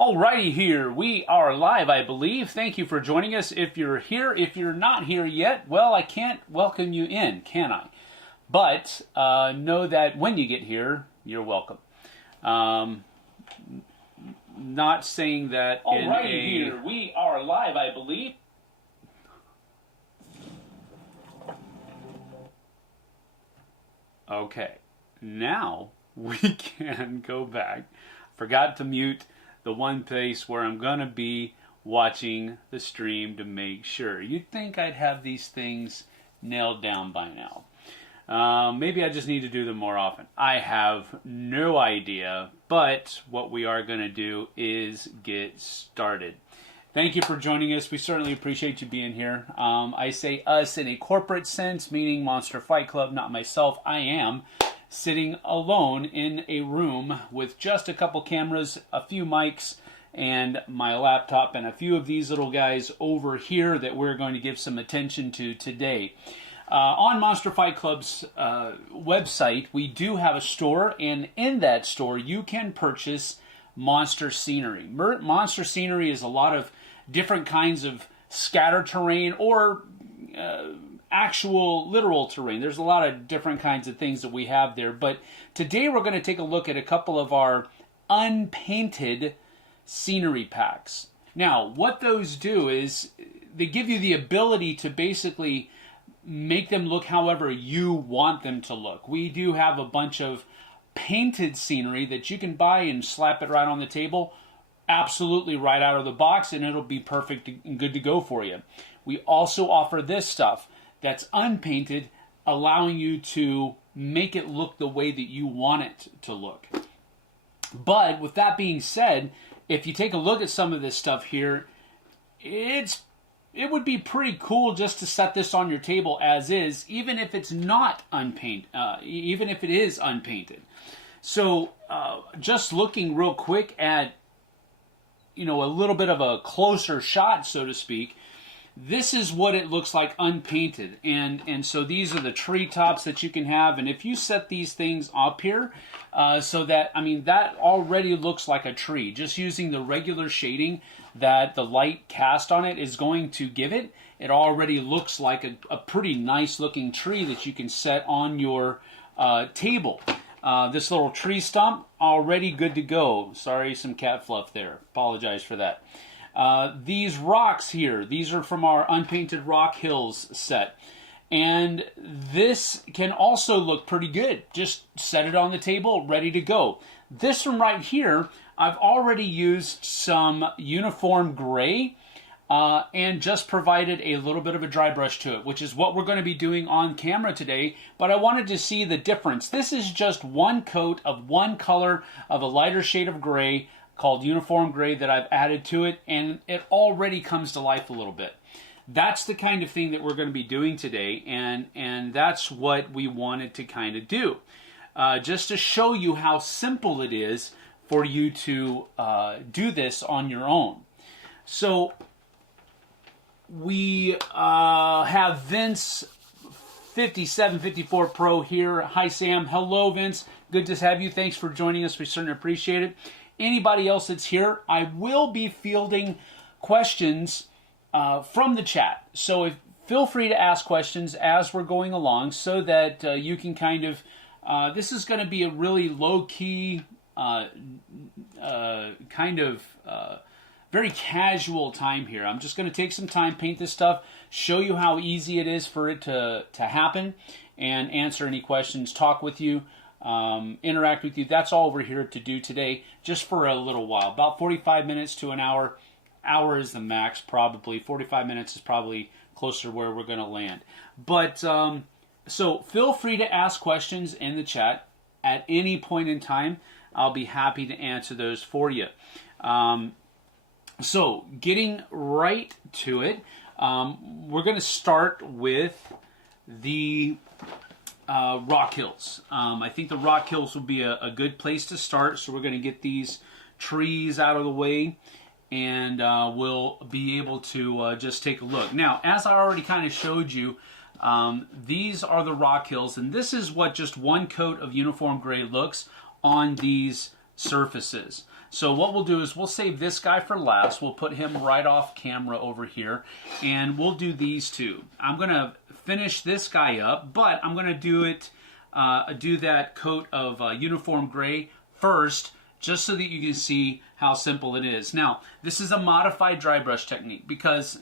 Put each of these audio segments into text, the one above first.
Alrighty, here we are live, I believe. Thank you for joining us. If you're here, if you're not here yet, well, I can't welcome you in, can I? But know that when you get here, you're welcome. Not saying that. Alrighty, here we are live, I believe. Okay, now we can go back. Forgot to mute the one place where I'm going to be watching the stream to make sure. You'd think I'd have these things nailed down by now. Maybe I just need to do them more often. I have no idea, but what we are going to do is get started. Thank you for joining us. We certainly appreciate you being here. I say us in a corporate sense, meaning Monster Fight Club, not myself. I am sitting alone in a room with just a couple cameras, a few mics, and my laptop, and a few of these little guys over here that we're going to give some attention to today. On Monster Fight Club's website, we do have a store, and in that store, you can purchase monster scenery. Monster scenery is a lot of different kinds of scatter terrain or actual literal terrain. There's a lot of different kinds of things that we have there, but today we're going to take a look at a couple of our unpainted scenery packs. Now, what those do is they give you the ability to basically make them look however you want them to look. We do have a bunch of painted scenery that you can buy and slap it right on the table, absolutely right out of the box, and it'll be perfect and good to go for you. We also offer this stuff that's unpainted, allowing you to make it look the way that you want it to look. But with that being said, if you take a look at some of this stuff here, it would be pretty cool just to set this on your table as is, even if it's not unpainted, even if it is unpainted. So just looking real quick at, a little bit of a closer shot, so to speak, this is what it looks like unpainted. And so these are the treetops that you can have. And if you set these things up here, so that, that already looks like a tree. Just using the regular shading that the light cast on it is going to give it, it already looks like a pretty nice looking tree that you can set on your table. This little tree stump, already good to go. Sorry, some cat fluff there. Apologize for that. These rocks here, these are from our Unpainted Rock Hills set. And this can also look pretty good. Just set it on the table, ready to go. This one right here, I've already used some uniform gray and just provided a little bit of a dry brush to it, which is what we're going to be doing on camera today. But I wanted to see the difference. This is just one coat of one color of a lighter shade of gray called uniform gray that I've added to it, and it already comes to life a little bit. That's the kind of thing that we're going to be doing today, and that's what we wanted to kind of do. Just to show you how simple it is for you to do this on your own. So we have Vince 5754 Pro here. Hi, Sam. Hello, Vince. Good to have you. Thanks for joining us. We certainly appreciate it. Anybody else that's here, I will be fielding questions from the chat. So feel free to ask questions as we're going along so that you can kind of, this is going to be a really low-key, very casual time here. I'm just going to take some time, paint this stuff, show you how easy it is for it to happen, and answer any questions, talk with you, interact with you. That's all we're here to do today, just for a little while. About 45 minutes to an hour. Hour is the max, probably. 45 minutes is probably closer to where we're going to land. But, so feel free to ask questions in the chat at any point in time. I'll be happy to answer those for you. So, getting right to it, we're going to start with the Rock Hills. I think the Rock Hills will be a good place to start, so we're going to get these trees out of the way, and we'll be able to just take a look. Now, as I already kind of showed you, these are the Rock Hills, and this is what just one coat of uniform gray looks on these surfaces. So what we'll do is we'll save this guy for last. We'll put him right off camera over here, and we'll do these two. I'm going to finish this guy up, but I'm going to do that coat of uniform gray first, just so that you can see how simple it is. Now, this is a modified dry brush technique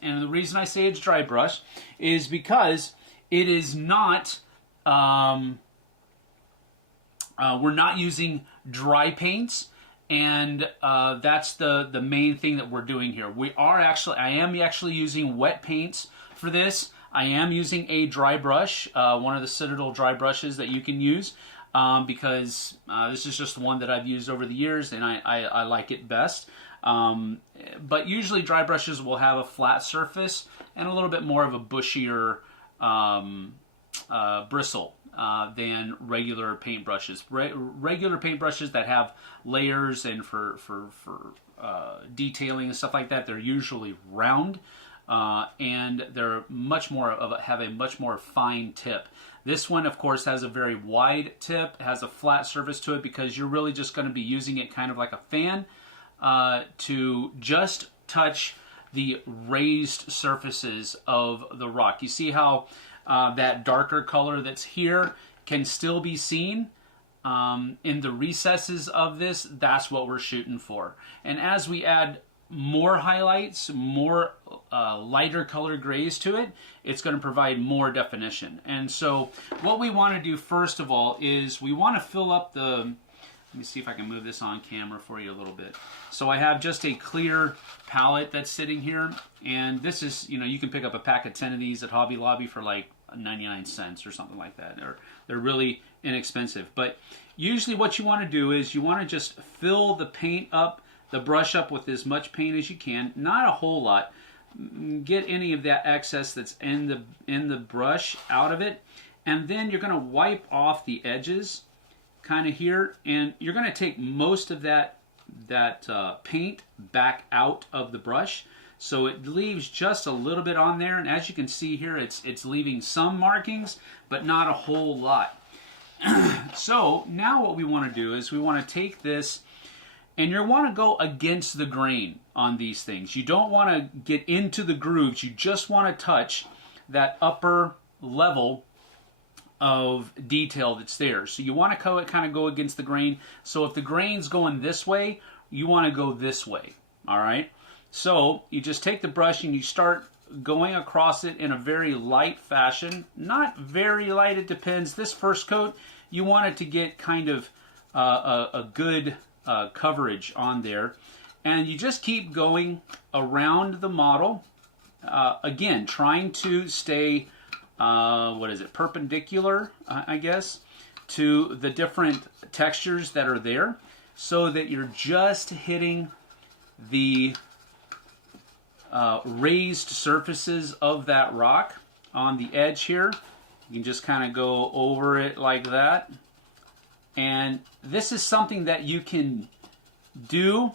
and the reason I say it's dry brush is because it is not, we're not using dry paints, and that's the main thing that we're doing here. I am actually using wet paints for this. I am using a dry brush, one of the Citadel dry brushes that you can use, because this is just one that I've used over the years, and I like it best. But usually dry brushes will have a flat surface and a little bit more of a bushier bristle than regular paintbrushes. Regular paintbrushes that have layers and for detailing and stuff like that, they're usually round. And they're have a much more fine tip. This one, of course, has a very wide tip, has a flat surface to it, because you're really just going to be using it kind of like a fan to just touch the raised surfaces of the rock. You see how that darker color that's here can still be seen in the recesses of this? That's what we're shooting for. And as we add more highlights, more lighter color grays to it, it's going to provide more definition. And so what we want to do first of all is we want to fill up let me see if I can move this on camera for you a little bit. So I have just a clear palette that's sitting here, and this is, you can pick up a pack of 10 of these at Hobby Lobby for like 99 cents or something like that. They're really inexpensive. But usually what you want to do is you want to just fill the brush up with as much paint as you can, not a whole lot. Get any of that excess that's in the brush out of it, and then you're going to wipe off the edges kind of here, and you're going to take most of that paint back out of the brush, so it leaves just a little bit on there. And as you can see here, it's leaving some markings, but not a whole lot. So now what we want to do is we want to take this, and you want to go against the grain on these things. You don't want to get into the grooves. You just want to touch that upper level of detail that's there. So you want to kind of go against the grain. So if the grain's going this way, you want to go this way. All right? So you just take the brush and you start going across it in a very light fashion. Not very light, it depends. This first coat, you want it to get kind of a good coverage on there, and you just keep going around the model, again trying to stay perpendicular, I guess, to the different textures that are there, so that you're just hitting the raised surfaces of that rock on the edge here. You can just kind of go over it like that. And this is something that you can do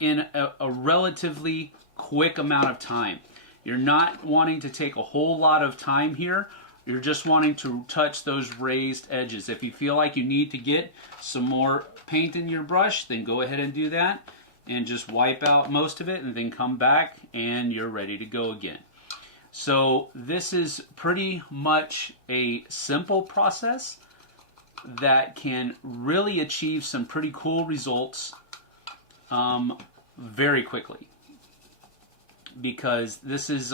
in a relatively quick amount of time. You're not wanting to take a whole lot of time here. You're just wanting to touch those raised edges. If you feel like you need to get some more paint in your brush, then go ahead and do that. And just wipe out most of it, and then come back and you're ready to go again. So this is pretty much a simple process that can really achieve some pretty cool results very quickly, because this is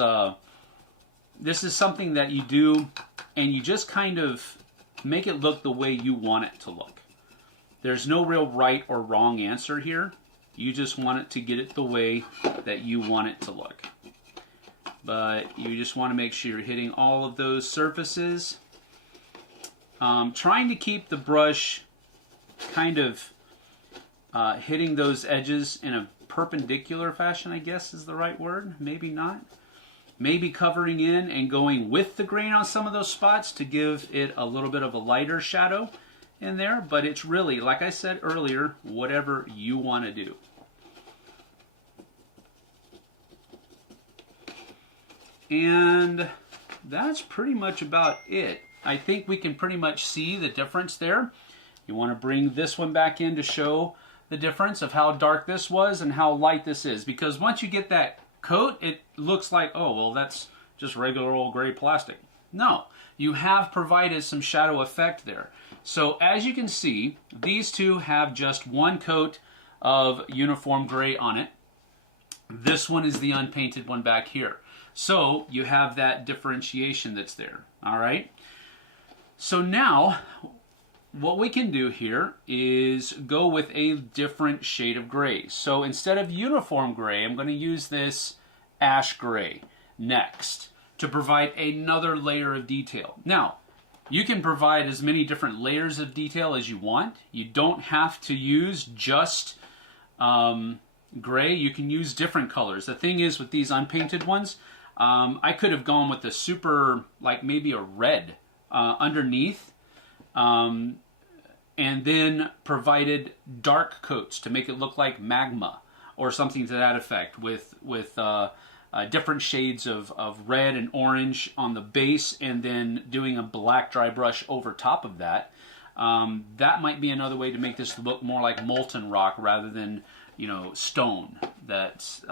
something that you do and you just kind of make it look the way you want it to look. There's no real right or wrong answer here. You just want it to get it the way that you want it to look. But you just want to make sure you're hitting all of those surfaces. Trying to keep the brush kind of hitting those edges in a perpendicular fashion, I guess is the right word. Maybe not. Maybe covering in and going with the grain on some of those spots to give it a little bit of a lighter shadow in there. But it's really, like I said earlier, whatever you want to do. And that's pretty much about it. I think we can pretty much see the difference there. You want to bring this one back in to show the difference of how dark this was and how light this is. Because once you get that coat, it looks like, oh, well, that's just regular old gray plastic. No, you have provided some shadow effect there. So as you can see, these two have just one coat of uniform gray on it. This one is the unpainted one back here. So you have that differentiation that's there. All right. So now what we can do here is go with a different shade of gray. So instead of uniform gray, I'm going to use this ash gray next to provide another layer of detail. Now, you can provide as many different layers of detail as you want. You don't have to use just gray. You can use different colors. The thing is with these unpainted ones, I could have gone with a super, like maybe a red underneath, and then provided dark coats to make it look like magma or something to that effect with different shades of red and orange on the base, and then doing a black dry brush over top of that. That might be another way to make this look more like molten rock rather than, you know, stone. That's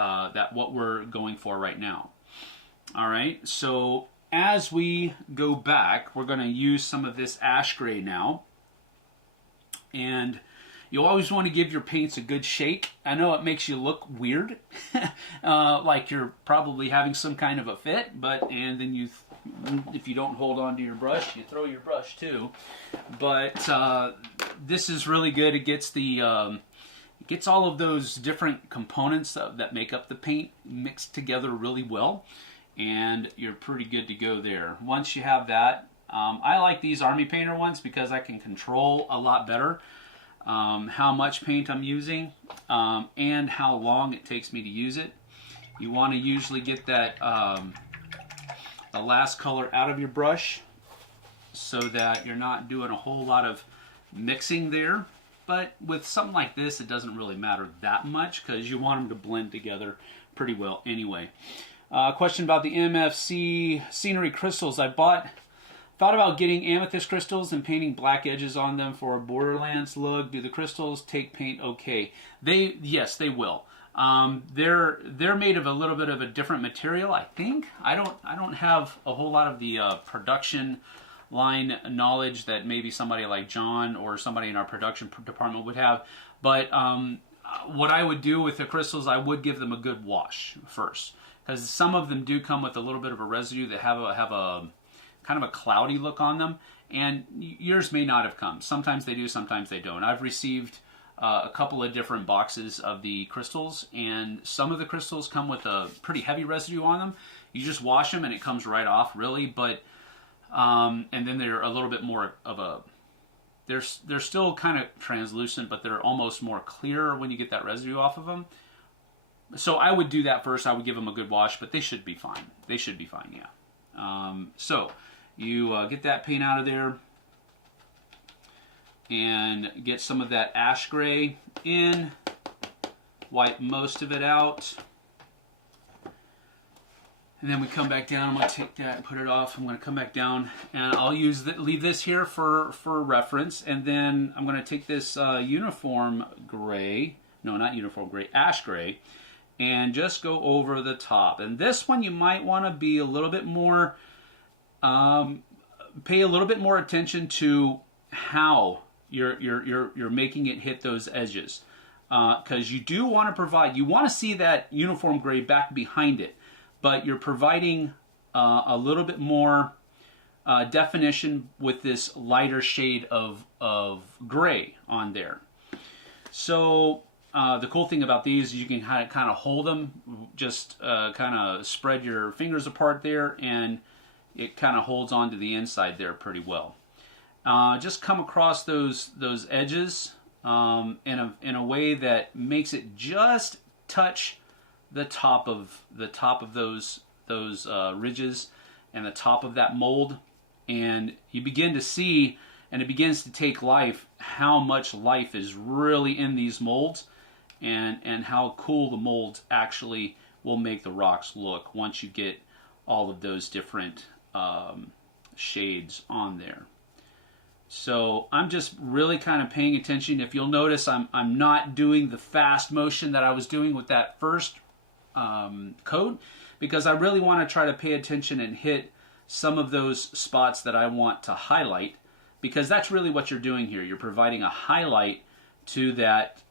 what we're going for right now. All right, so as we go back, we're going to use some of this ash gray now. And you always want to give your paints a good shake. I know it makes you look weird, like you're probably having some kind of a fit, and then if you don't hold on to your brush, you throw your brush too. But this is really good. It gets gets all of those different components that make up the paint mixed together really well, and you're pretty good to go there. Once you have that, I like these Army Painter ones because I can control a lot better how much paint I'm using and how long it takes me to use it. You want to usually get that the last color out of your brush so that you're not doing a whole lot of mixing there. But with something like this, it doesn't really matter that much because you want them to blend together pretty well anyway. Question about the MFC scenery crystals. Thought about getting amethyst crystals and painting black edges on them for a Borderlands look. Do the crystals take paint okay? Yes, they will. They're made of a little bit of a different material, I think. I don't have a whole lot of the production line knowledge that maybe somebody like John or somebody in our production department would have. But what I would do with the crystals, I would give them a good wash first, because some of them do come with a little bit of a residue that have a kind of a cloudy look on them, and yours may not have come. Sometimes they do, sometimes they don't. I've received a couple of different boxes of the crystals, and some of the crystals come with a pretty heavy residue on them. You just wash them and it comes right off, really. But and then they're a little bit more of a, they're still kind of translucent, but they're almost more clear when you get that residue off of them. So I would do that first. I would give them a good wash, but they should be fine. They should be fine, yeah. So you get that paint out of there and get some of that ash gray in, wipe most of it out, and then we come back down. I'm going to take that and put it off. I'm going to come back down and I'll leave this here for reference, and then I'm going to take this uniform gray, no, not uniform gray, ash gray, and just go over the top. And this one you might want to be a little bit more, pay a little bit more attention to how you're making it hit those edges, because you do want to provide, you want to see that uniform gray back behind it, but you're providing a little bit more definition with this lighter shade of gray on there. So the cool thing about these is you can kind of hold them, just kind of spread your fingers apart there, and it kind of holds onto the inside there pretty well. Just come across those edges in a way that makes it just touch the top of those ridges and the top of that mold, and you begin to see, and it begins to take life, how much life is really in these molds, and how cool the molds actually will make the rocks look once you get all of those different shades on there. So I'm just really kind of paying attention. If you'll notice, I'm not doing the fast motion that I was doing with that first coat, because I really want to try to pay attention and hit some of those spots that I want to highlight, because that's really what you're doing here. You're providing a highlight to that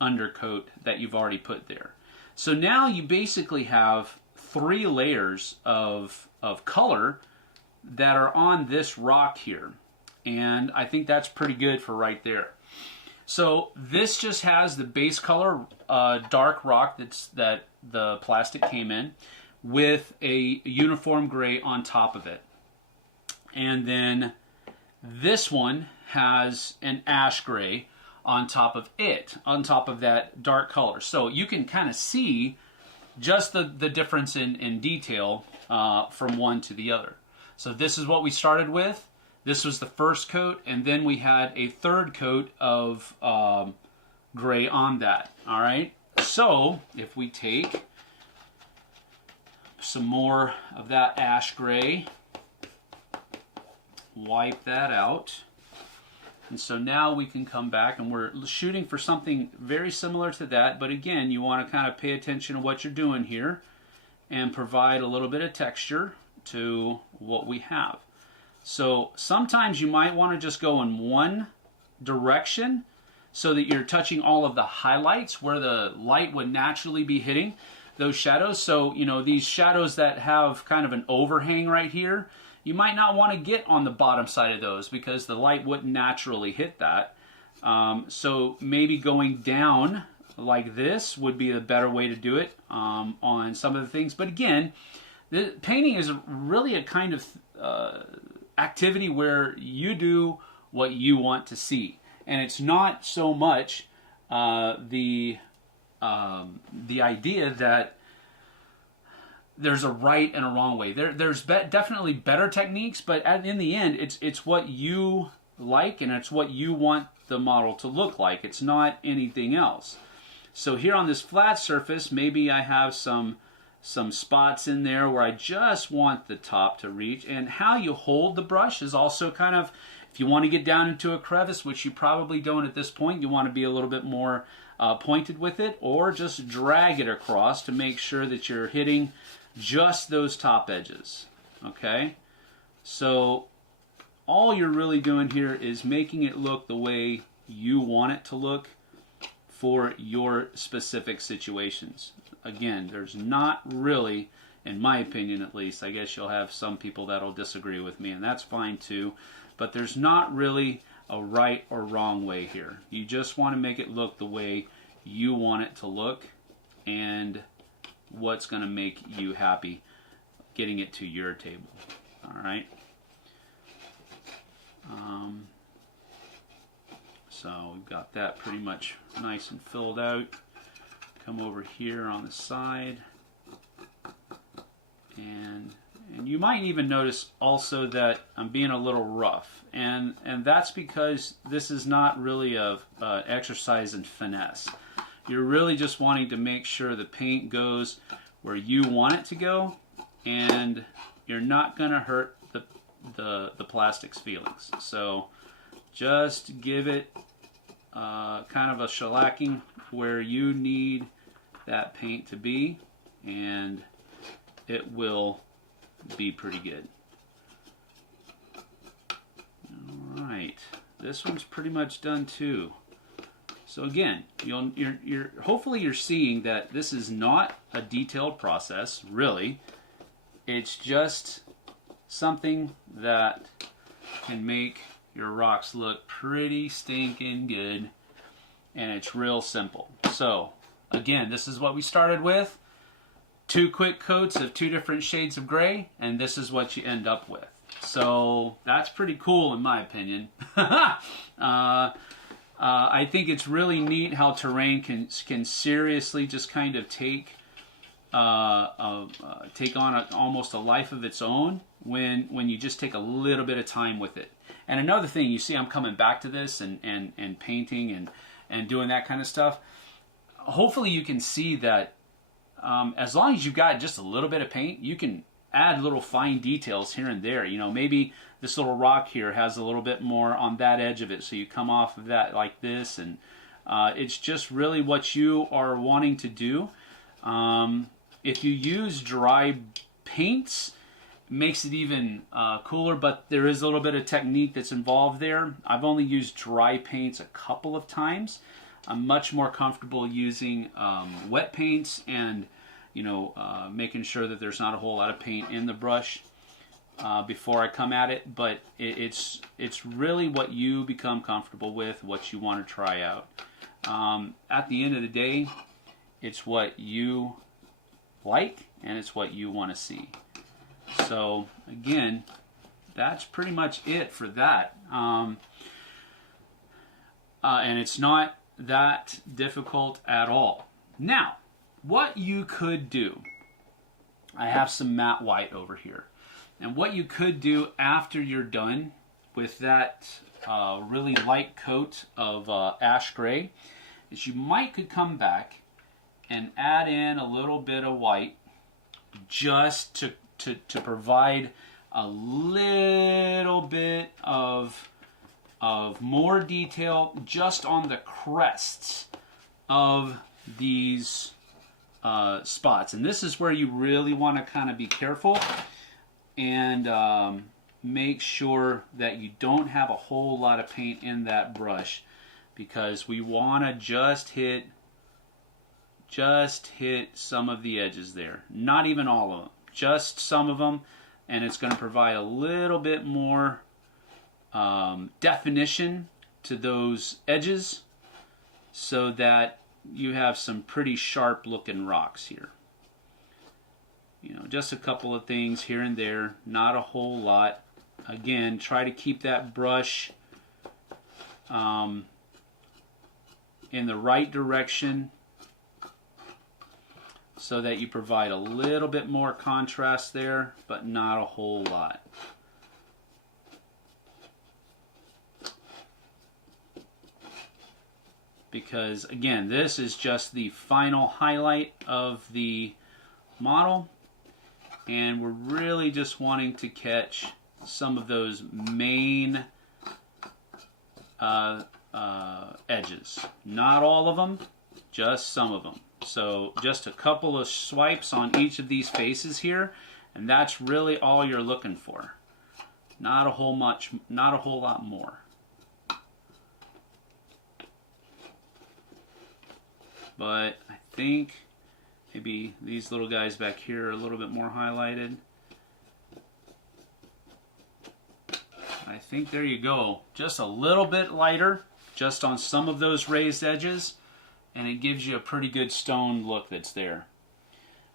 undercoat that you've already put there. So now you basically have 3 layers of color that are on this rock here. And I think that's pretty good for right there. So this just has the base color dark rock that the plastic came in, with a uniform gray on top of it. And then this one has an ash gray on top of it, on top of that dark color. So you can kind of see just the difference in detail from one to the other. So this is what we started with. This was the first coat, and then we had a third coat of gray on that. All right. So if we take some more of that ash gray, wipe that out, and so now we can come back, and we're shooting for something very similar to that, but again, you want to kind of pay attention to what you're doing here and provide a little bit of texture to what we have. So sometimes you might want to just go in one direction so that you're touching all of the highlights where the light would naturally be hitting those shadows. So, you know, these shadows that have kind of an overhang right here, you might not want to get on the bottom side of those because the light wouldn't naturally hit that. So maybe going down like this would be the better way to do it on some of the things. But again, the painting is really a kind of activity where you do what you want to see, and it's not so much the idea that there's a right and a wrong way. There's definitely better techniques, but in the end, it's what you like and it's what you want the model to look like. It's not anything else. So here on this flat surface, maybe I have some spots in there where I just want the top to reach. And how you hold the brush is also kind of, if you want to get down into a crevice, which you probably don't at this point, you want to be a little bit more pointed with it, or just drag it across to make sure that you're hitting just those top edges. Okay? So all you're really doing here is making it look the way you want it to look for your specific situations. Again, there's not really, in my opinion at least, I guess you'll have some people that'll disagree with me, and that's fine too, but there's not really a right or wrong way here. You just want to make it look the way you want it to look and what's going to make you happy getting it to your table. All right? So we've got that pretty much nice and filled out. Come over here on the side, and you might even notice also that I'm being a little rough, and that's because this is not really a exercise in finesse. You're really just wanting to make sure the paint goes where you want it to go, and you're not going to hurt the plastic's feelings. So just give it kind of a shellacking where you need that paint to be, and it will be pretty good. Alright, this one's pretty much done too. So again, you're hopefully you're seeing that this is not a detailed process, really. It's just something that can make your rocks look pretty stinking good, and it's real simple. So again, this is what we started with. 2 quick coats of 2 different shades of gray, and this is what you end up with. So that's pretty cool in my opinion. I think it's really neat how terrain can seriously just kind of take on almost a life of its own when you just take a little bit of time with it. And another thing, you see I'm coming back to this and painting and doing that kind of stuff. Hopefully you can see that as long as you've got just a little bit of paint, you can add little fine details here and there. You know, maybe this little rock here has a little bit more on that edge of it, so you come off of that like this, and it's just really what you are wanting to do. If you use dry paints, it makes it even cooler, but there is a little bit of technique that's involved there. I've only used dry paints a couple of times. I'm much more comfortable using wet paints and, you know, making sure that there's not a whole lot of paint in the brush before I come at it. But it's really what you become comfortable with, what you want to try out. At the end of the day, it's what you like and it's what you want to see. So again, that's pretty much it for that. And it's not that difficult at all. Now, what you could do, I have some matte white over here, and what you could do after you're done with that really light coat of ash gray is you could come back and add in a little bit of white just to provide a little bit of more detail just on the crests of these spots. And this is where you really want to kind of be careful and make sure that you don't have a whole lot of paint in that brush, because we want to just hit some of the edges there. Not even all of them, just some of them, and it's going to provide a little bit more definition to those edges so that you have some pretty sharp looking rocks here. You know, just a couple of things here and there, not a whole lot. Again, try to keep that brush in the right direction so that you provide a little bit more contrast there, but not a whole lot. Because again, this is just the final highlight of the model, and we're really just wanting to catch some of those main edges. Not all of them, just some of them. So just a couple of swipes on each of these faces here, and that's really all you're looking for. Not a whole lot more. But I think maybe these little guys back here are a little bit more highlighted. I think there you go. Just a little bit lighter, just on some of those raised edges, and it gives you a pretty good stone look that's there.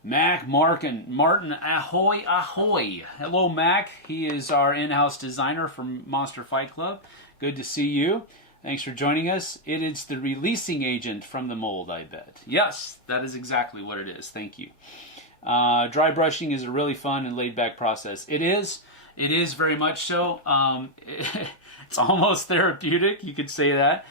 Mac, Mark, and Martin, ahoy, ahoy. Hello, Mac. He is our in-house designer from Monster Fight Club. Good to see you. Thanks for joining us. It is the releasing agent from the mold, I bet. Yes, that is exactly what it is. Thank you. Dry brushing is a really fun and laid-back process. It is. It is very much so. It's almost therapeutic, you could say that,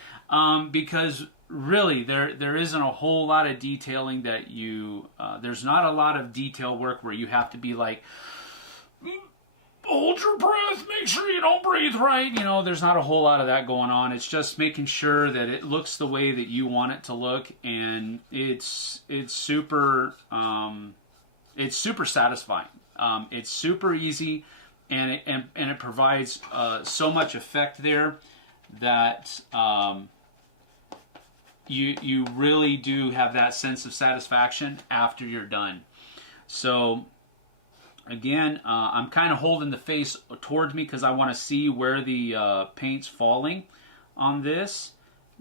because really there isn't a whole lot of detailing that you... there's not a lot of detail work where you have to be like... hold your breath, make sure you don't breathe right. You know, there's not a whole lot of that going on. It's just making sure that it looks the way that you want it to look, and it's super satisfying. It's super easy, and it provides so much effect there that you really do have that sense of satisfaction after you're done. So again, I'm kind of holding the face towards me because I want to see where the paint's falling on this,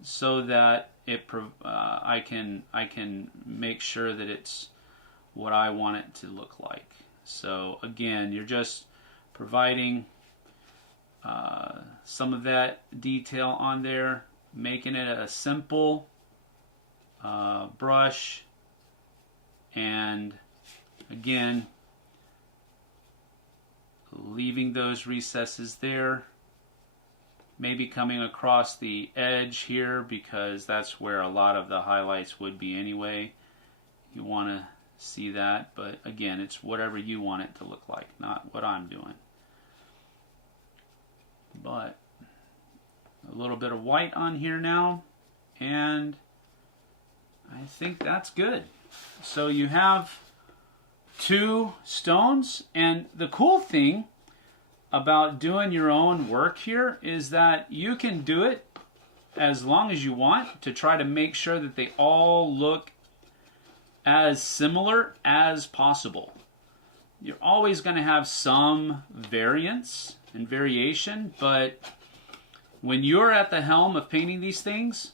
so that I can make sure that it's what I want it to look like. So again, you're just providing some of that detail on there, making it a simple brush, and again, leaving those recesses there, maybe coming across the edge here because that's where a lot of the highlights would be anyway. You want to see that, but again, it's whatever you want it to look like, not what I'm doing. But a little bit of white on here now, and I think that's good. So you have 2 stones, and the cool thing about doing your own work here is that you can do it as long as you want to try to make sure that they all look as similar as possible. You're always going to have some variance and variation, but when you're at the helm of painting these things,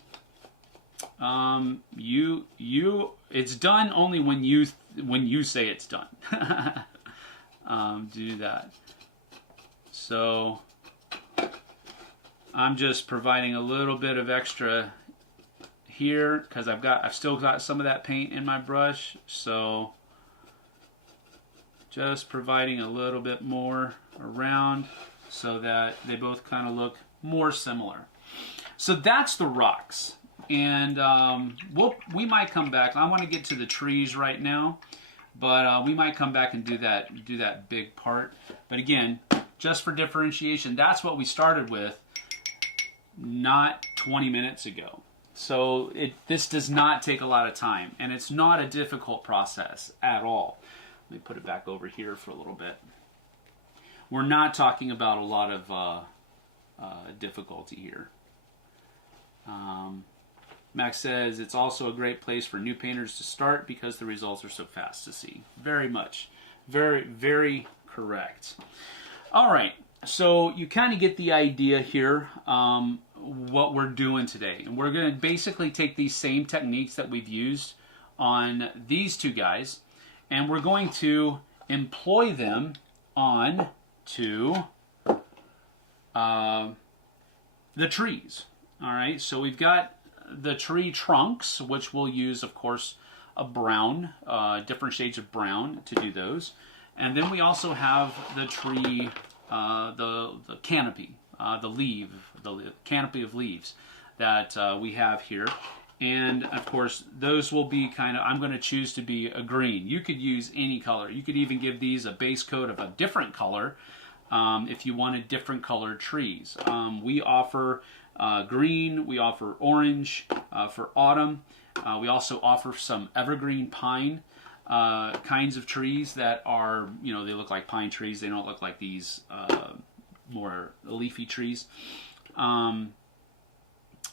it's done only when you say it's done. Do that. So I'm just providing a little bit of extra here because I've still got some of that paint in my brush, so just providing a little bit more around so that they both kind of look more similar. So that's the rocks, and we might come back. I want to get to the trees right now, but we might come back and do that big part. But again, just for differentiation, that's what we started with not 20 minutes ago. So this does not take a lot of time, and it's not a difficult process at all. Let me put it back over here for a little bit. We're not talking about a lot of difficulty here. Max says it's also a great place for new painters to start because the results are so fast to see. Very much. Very, very correct. All right, so you kind of get the idea here what we're doing today. And we're going to basically take these same techniques that we've used on these 2 guys, and we're going to employ them on to the trees. All right, so we've got the tree trunks, which we'll use, of course, a brown, different shades of brown to do those. And then we also have the tree, the canopy, the canopy of leaves that we have here. And of course, those will be I'm going to choose to be a green. You could use any color. You could even give these a base coat of a different color if you wanted different colored trees. We offer green, we offer orange for autumn. We also offer some evergreen pine kinds of trees that are, they look like pine trees. They don't look like these more leafy trees.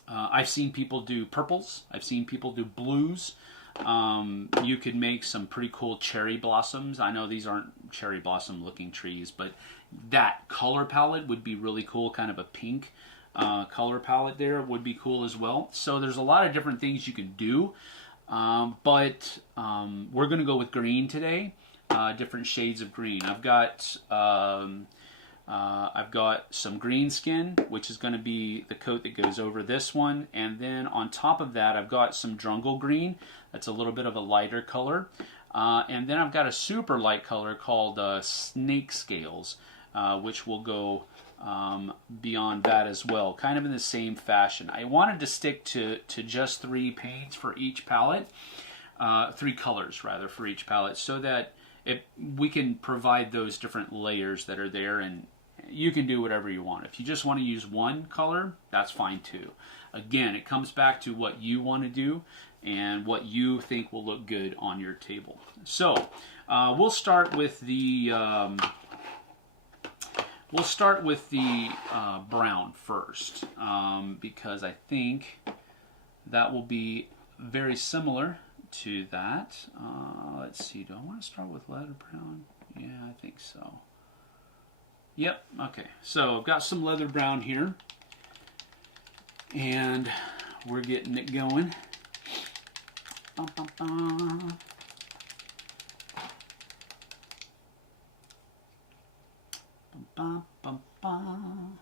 I've seen people do purples. I've seen people do blues. You could make some pretty cool cherry blossoms. I know these aren't cherry blossom looking trees, but that color palette would be really cool. Kind of a pink color palette there would be cool as well. So there's a lot of different things you can do. But we're going to go with green today, different shades of green. I've got some green skin, which is going to be the coat that goes over this one. And then on top of that, I've got some drungle green. That's a little bit of a lighter color. And then I've got a super light color called snake scales, which will go beyond that as well, kind of in the same fashion. I wanted to stick to just 3 paints for each palette, 3 colors rather for each palette, so that we can provide those different layers that are there, and you can do whatever you want. If you just want to use one color, that's fine too. Again, it comes back to what you want to do and what you think will look good on your table. So we'll start with the brown first, because I think that will be very similar to that. Let's see, do I want to start with leather brown? Yeah, I think so. Yep, okay. So I've got some leather brown here, and we're getting it going. Bum, bum, bum. Bum, bum, bum.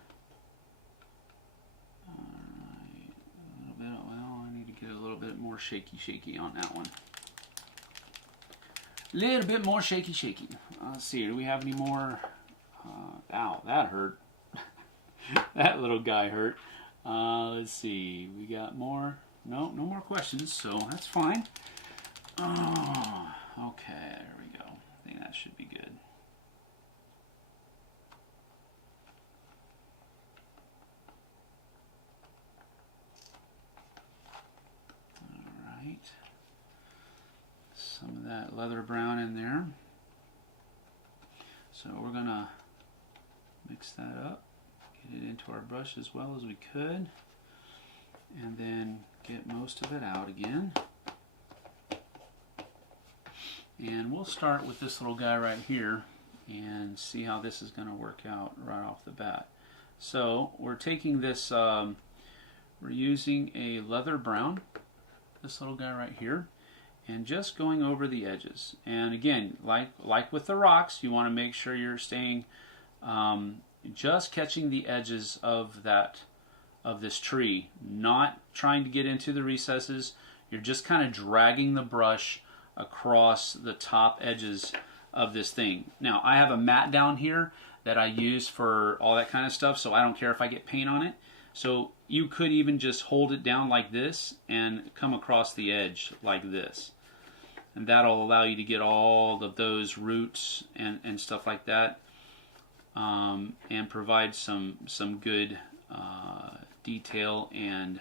Alright, a little bit, well, I need to get a little bit more shaky on that one. A little bit more shaky. Let's see, do we have any more? Ow, that hurt. That little guy hurt. Let's see, we got more? No more questions, so that's fine. Oh, Okay, there we go. I think that should be good. All right. Some of that leather brown in there. So we're going to mix that up, get it into our brush as well as we could, and then get most of it out again. And we'll start with this little guy right here and see how this is going to work out right off the bat. So we're taking this, we're using a leather brown, this little guy right here, and just going over the edges. And again, like with the rocks, you want to make sure you're staying just catching the edges of this tree, not trying to get into the recesses. You're just kind of dragging the brush across the top edges of this thing. Now, I have a mat down here that I use for all that kind of stuff, so I don't care if I get paint on it. So you could even just hold it down like this and come across the edge like this. And that'll allow you to get all of those roots and stuff like that, and provide some good detail and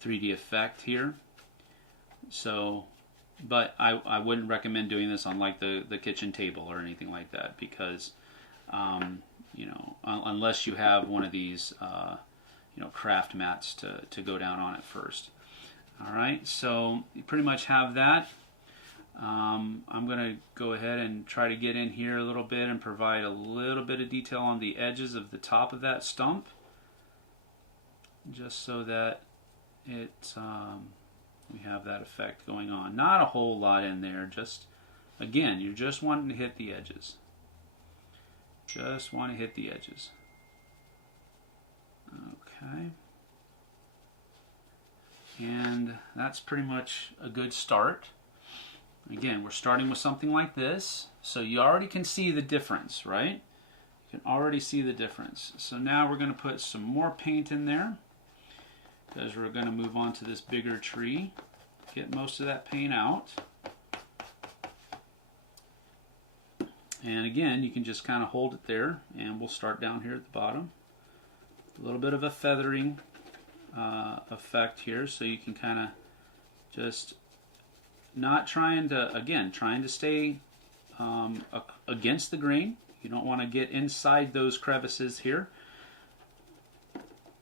3D effect here. So, but I wouldn't recommend doing this on like the kitchen table or anything like that, because you know, unless you have one of these you know, craft mats to go down on it first. All right, so you pretty much have that. I'm going to go ahead and try to get in here a little bit and provide a little bit of detail on the edges of the top of that stump, just so that it we have that effect going on. Not a whole lot in there, just, again, you're just wanting to hit the edges. Just want to hit the edges. Okay. And that's pretty much a good start. Again, we're starting with something like this, so you already can see the difference, right? You can already see the difference. So now we're going to put some more paint in there, because we're going to move on to this bigger tree. Get most of that paint out. And again, you can just kind of hold it there, and we'll start down here at the bottom. A little bit of a feathering effect here, so you can kind of just not trying to, again, trying to stay against the grain. You don't want to get inside those crevices here.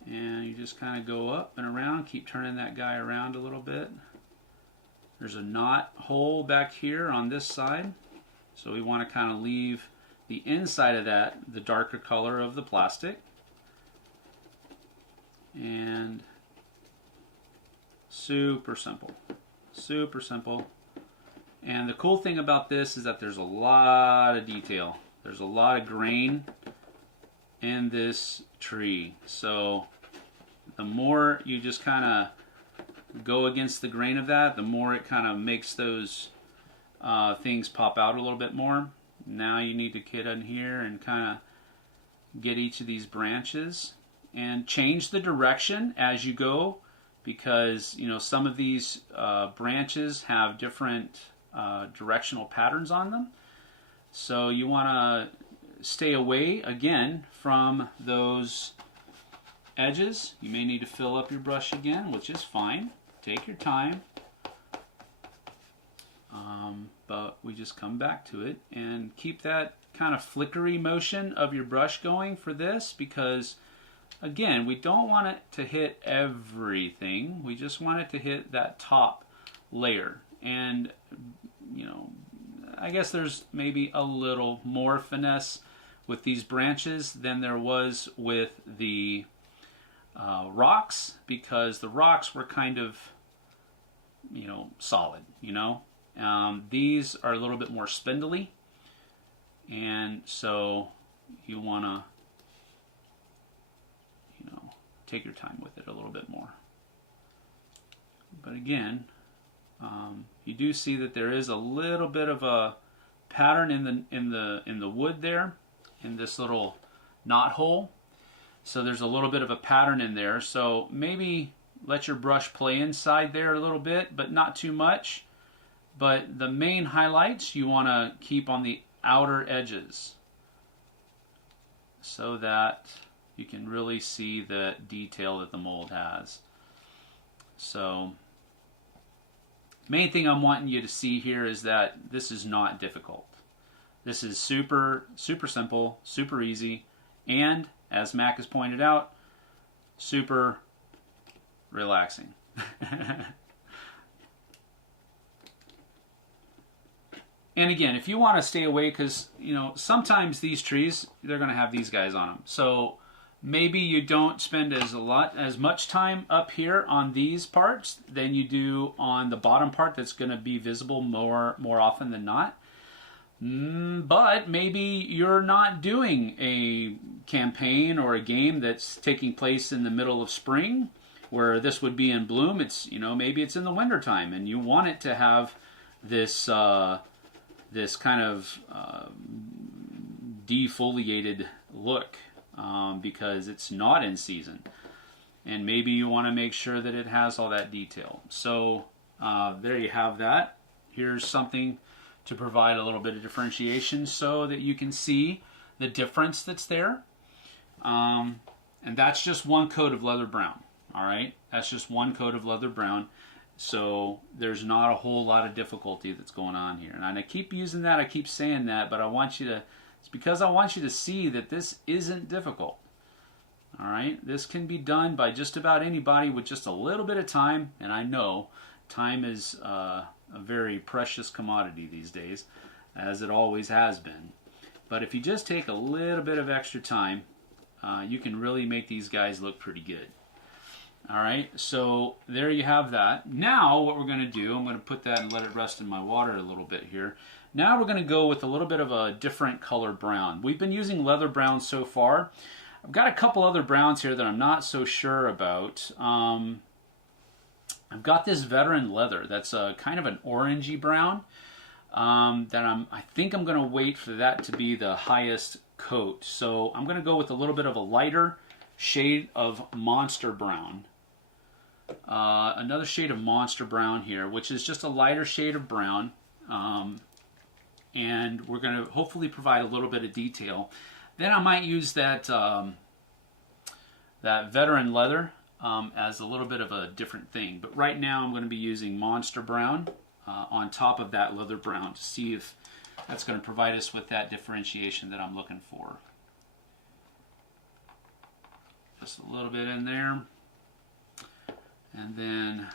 And you just kind of go up and around, keep turning that guy around a little bit. There's a knot hole back here on this side, so we want to kind of leave the inside of that the darker color of the plastic. And super simple. Super simple. And the cool thing about this is that there's a lot of detail. There's a lot of grain in this tree. So the more you just kind of go against the grain of that, the more it kind of makes those things pop out a little bit more. Now you need to get in here and kind of get each of these branches and change the direction as you go, because you know some of these branches have different directional patterns on them. So you want to stay away again from those edges. You may need to fill up your brush again, which is fine. Take your time. But we just come back to it and keep that kind of flickery motion of your brush going for this, because again, we don't want it to hit everything. We just want it to hit that top layer. And, you know, I guess there's maybe a little more finesse with these branches than there was with the rocks, because the rocks were kind of, you know, solid, you know. These are a little bit more spindly, and so you want to, you know, take your time with it a little bit more. But again, you do see that there is a little bit of a pattern in the wood there, in this little knot hole. So there's a little bit of a pattern in there. So maybe let your brush play inside there a little bit, but not too much. but the main highlights you want to keep on the outer edges so that you can really see the detail that the mold has. So main thing I'm wanting you to see here is that this is not difficult. This is super simple, super easy, and as Mac has pointed out, super relaxing. And again, if you want to stay away, because sometimes these trees, they're going to have these guys on them. So maybe you don't spend as much time up here on these parts than you do on the bottom part that's going to be visible more often than not. But maybe you're not doing a campaign or a game that's taking place in the middle of spring, where this would be in bloom. It's maybe it's in the winter time, and you want it to have this this kind of defoliated look because it's not in season, and maybe you want to make sure that it has all that detail. So there you have that. Here's something to provide a little bit of differentiation so that you can see the difference that's there. And that's just one coat of leather brown. All right, that's just one coat of leather brown. So there's not a whole lot of difficulty that's going on here. And I keep using that, I keep saying that, but it's because I want you to see that this isn't difficult. All right, this can be done by just about anybody with just a little bit of time. And I know time is a very precious commodity these days, as it always has been. But if you just take a little bit of extra time, you can really make these guys look pretty good. All right, so there you have that. Now what we're going to do, I'm going to put that and let it rest in my water a little bit here. Now we're going to go with a little bit of a different color brown. We've been using leather brown so far. I've got a couple other browns here that I'm not so sure about. I've got this veteran leather that's a kind of an orangey brown that I think I'm going to wait for that to be the highest coat. So I'm going to go with a little bit of a lighter shade of monster brown. Another shade of monster brown here, which is just a lighter shade of brown, and we're going to hopefully provide a little bit of detail. Then I might use that that veteran leather as a little bit of a different thing, but right now I'm going to be using monster brown on top of that leather brown to see if that's going to provide us with that differentiation that I'm looking for. Just a little bit in there. And then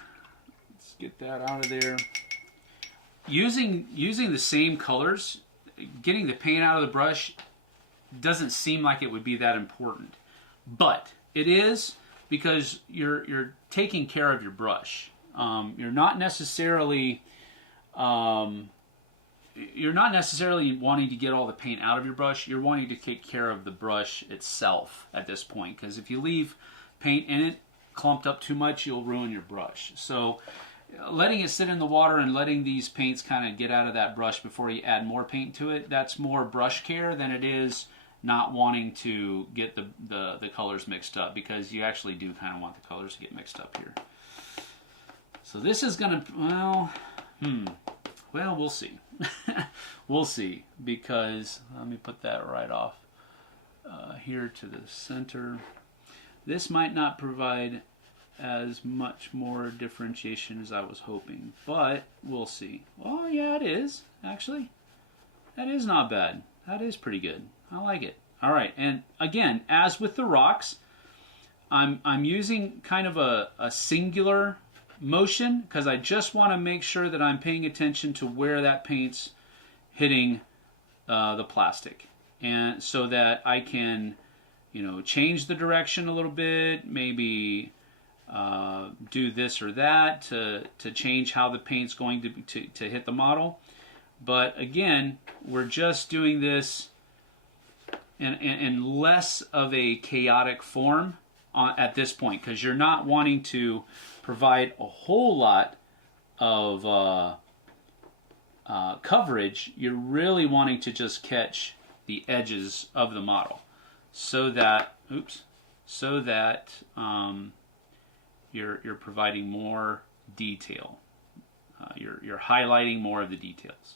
let's get that out of there. Using the same colors, getting the paint out of the brush doesn't seem like it would be that important. But it is, because you're taking care of your brush. You're not necessarily wanting to get all the paint out of your brush. You're wanting to take care of the brush itself at this point, because if you leave paint in it clumped up too much, you'll ruin your brush. So letting it sit in the water and letting these paints kind of get out of that brush before you add more paint to it, that's more brush care than it is not wanting to get the colors mixed up, because you actually do kind of want the colors to get mixed up here. So this is going to, well, we'll see. We'll see, because let me put that right off here to the center. This might not provide as much more differentiation as I was hoping, but we'll see. Oh yeah, it is, actually. That is not bad. That is pretty good. I like it. All right, and again, as with the rocks, I'm using kind of a singular motion, because I just want to make sure that I'm paying attention to where that paint's hitting the plastic, and so that I can, change the direction a little bit, maybe do this or that to change how the paint's going to hit the model. But again, we're just doing this in less of a chaotic form at this point, because you're not wanting to provide a whole lot of coverage. You're really wanting to just catch the edges of the model, so that you're providing more detail you're highlighting more of the details.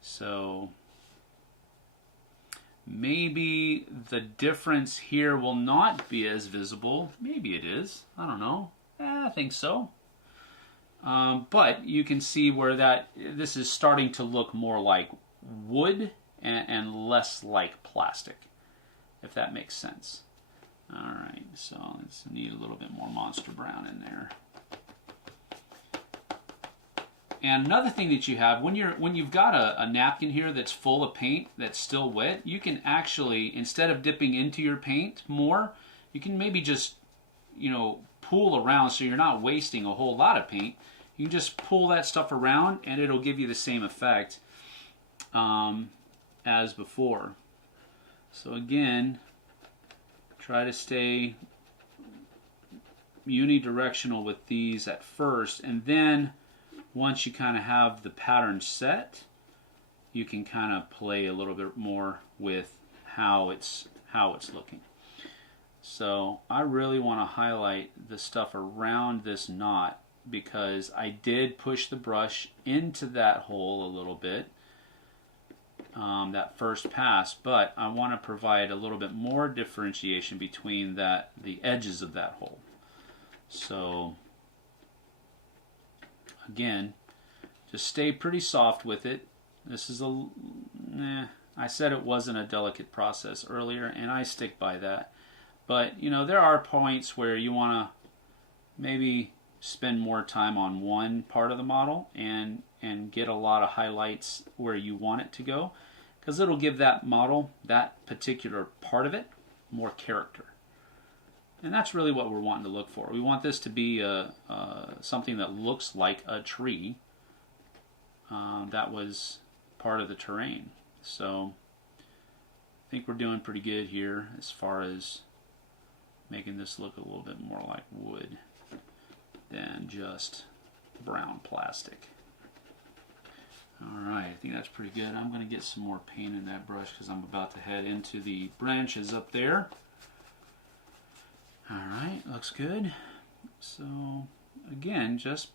So maybe the difference here will not be as visible. Maybe it is. I don't know. I think so. But you can see where this is starting to look more like wood and less like plastic, if that makes sense. All right, so let's need a little bit more Monster Brown in there. And another thing that you have, when you've got a napkin here that's full of paint that's still wet, you can actually, instead of dipping into your paint more, you can maybe just, pull around so you're not wasting a whole lot of paint. You can just pull that stuff around and it'll give you the same effect as before. So again, try to stay unidirectional with these at first, and then once you kind of have the pattern set, you can kind of play a little bit more with how it's looking. So I really want to highlight the stuff around this knot because I did push the brush into that hole a little bit, that first pass, but I want to provide a little bit more differentiation between the edges of that hole. So again, just stay pretty soft with it. This is I said it wasn't a delicate process earlier, and I stick by that. But there are points where you want to maybe spend more time on one part of the model and get a lot of highlights where you want it to go, because it'll give that model, that particular part of it, more character. And that's really what we're wanting to look for. We want this to be something that looks like a tree that was part of the terrain. So I think we're doing pretty good here as far as making this look a little bit more like wood than just brown plastic. Alright, I think that's pretty good. I'm going to get some more paint in that brush because I'm about to head into the branches up there. Alright, looks good. So again, just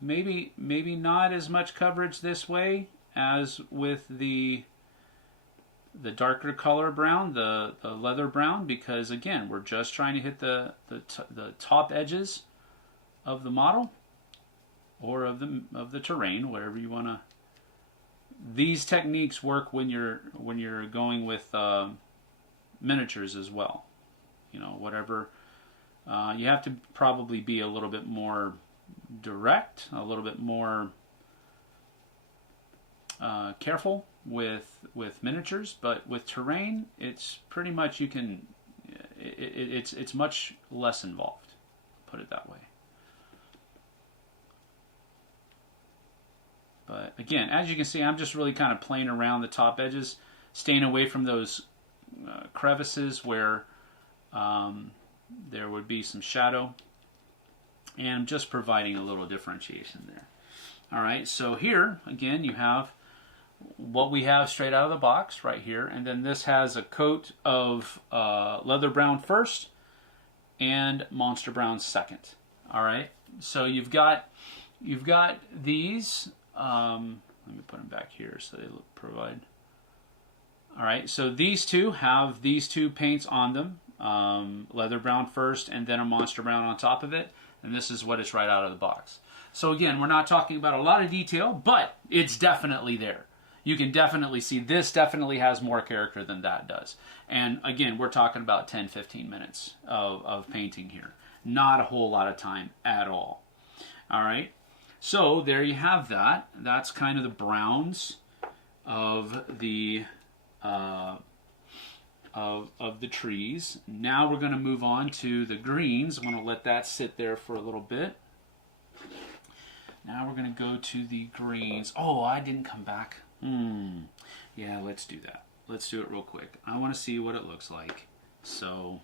maybe not as much coverage this way as with the darker color brown, the leather brown, because again, we're just trying to hit the top edges of the model or of the terrain, whatever you want to. These techniques work when you're going with miniatures as well. Whatever. You have to probably be a little bit more direct, a little bit more careful with miniatures, but with terrain, it's pretty much it's much less involved. Put it that way. But again, as you can see, I'm just really kind of playing around the top edges, staying away from those crevices where there would be some shadow, and just providing a little differentiation there. Alright, so here, again, you have what we have straight out of the box right here, and then this has a coat of leather brown first and Monster Brown second. Alright, so you've got these, let me put them back here so they provide. Alright, so these two have these two paints on them, leather brown first and then a Monster Brown on top of it, and this is what it's right out of the box. So again, we're not talking about a lot of detail, but it's definitely there. You can definitely see this definitely has more character than that does. And again, we're talking about 10-15 minutes of painting here. Not a whole lot of time at all. Alright, so there you have that. That's kind of the browns of the of the trees. Now we're going to move on to the greens. I'm going to let that sit there for a little bit. Now we're going to go to the greens. Oh, I didn't come back. Yeah, let's do that. Let's do it real quick. I want to see what it looks like. So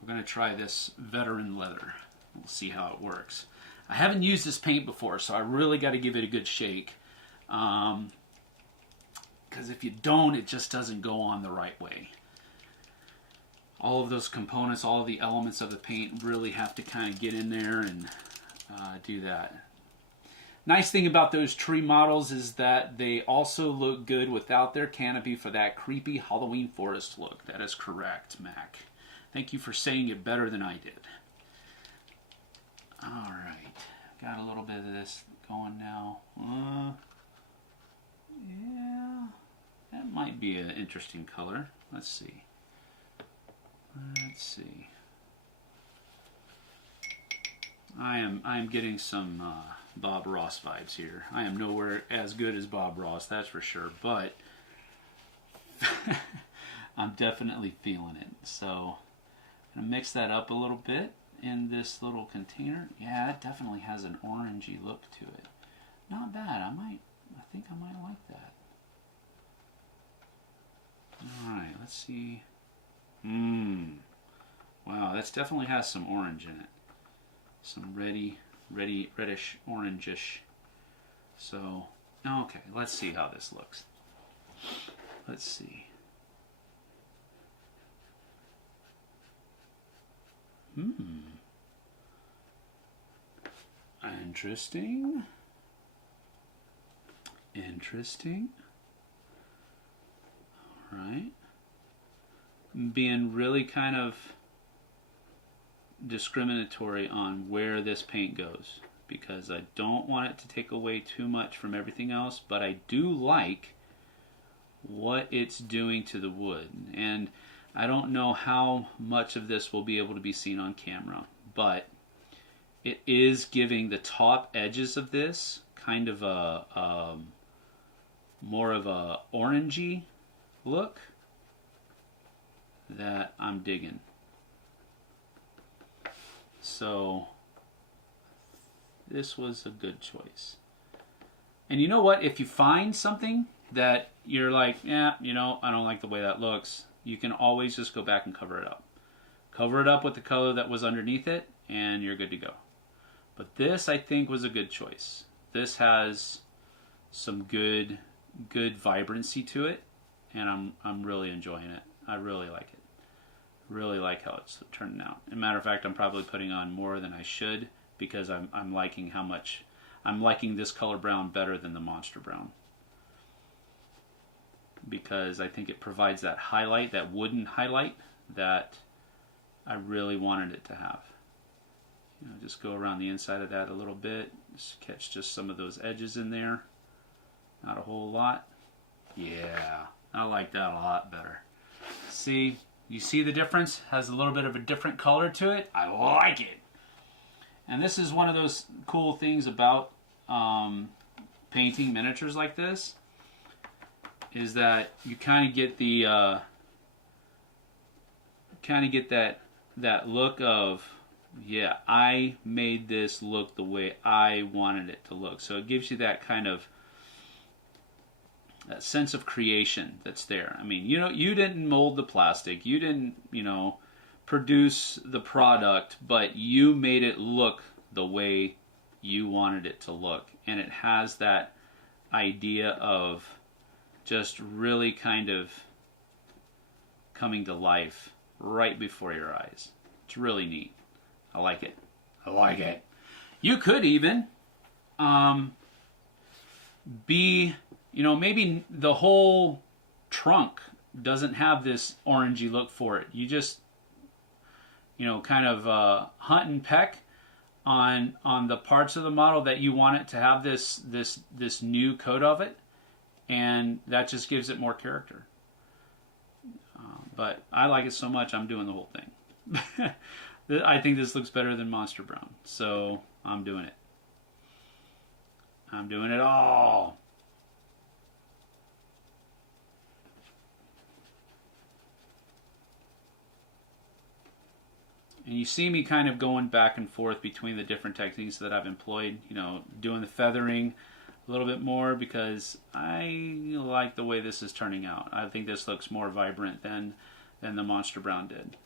we're going to try this veteran leather. We'll see how it works. I haven't used this paint before, so I really got to give it a good shake. Because if you don't, it just doesn't go on the right way. All of those components, all of the elements of the paint really have to kind of get in there and do that. Nice thing about those tree models is that they also look good without their canopy for that creepy Halloween forest look. That is correct, Mac. Thank you for saying it better than I did. All right, got a little bit of this going now. Yeah, that might be an interesting color. Let's see. Let's see. I am getting some Bob Ross vibes here. I am nowhere as good as Bob Ross, that's for sure, but I'm definitely feeling it. So I'm gonna mix that up a little bit in this little container. Yeah, it definitely has an orangey look to it. Not bad. I think I might like that. Alright, let's see. Wow, that definitely has some orange in it. Some reddish, orangish. So, okay, let's see how this looks. Let's see. Interesting. Interesting. All right. Being really kind of discriminatory on where this paint goes, because I don't want it to take away too much from everything else, but I do like what it's doing to the wood. And I don't know how much of this will be able to be seen on camera, but it is giving the top edges of this kind of a more of a orangey look that I'm digging. So this was a good choice. And you know what? If you find something that you're like, yeah, you know, I don't like the way that looks, you can always just go back and cover it up. Cover it up with the color that was underneath it, and you're good to go. But this, I think, was a good choice. This has some good vibrancy to it, and I'm really enjoying it. I really like it. Really like how it's turning out. As a matter of fact, I'm probably putting on more than I should, because I'm liking how much I'm liking this color brown better than the Monster Brown, because I think it provides that highlight, that wooden highlight that I really wanted it to have. You know, just go around the inside of that a little bit, just catch just some of those edges in there. Not a whole lot. Yeah, I like that a lot better. See? You see the difference? Has a little bit of a different color to it. I like it. And this is one of those cool things about painting miniatures like this, is that you kind of get the that look of, yeah, I made this look the way I wanted it to look. So it gives you that kind of that sense of creation that's there. I mean, you know, you didn't mold the plastic, you didn't, you know, produce the product, but you made it look the way you wanted it to look. And it has that idea of just really kind of coming to life right before your eyes. It's really neat. I like it. I like it. You could even be, you know, maybe the whole trunk doesn't have this orangey look for it. You just, you know, kind of hunt and peck on the parts of the model that you want it to have this new coat of it, and that just gives it more character. But I like it so much, I'm doing the whole thing. I think this looks better than Monster Brown, so I'm doing it. I'm doing it all. And you see me kind of going back and forth between the different techniques that I've employed, you know, doing the feathering a little bit more because I like the way this is turning out. I think this looks more vibrant than the Monster Brown did.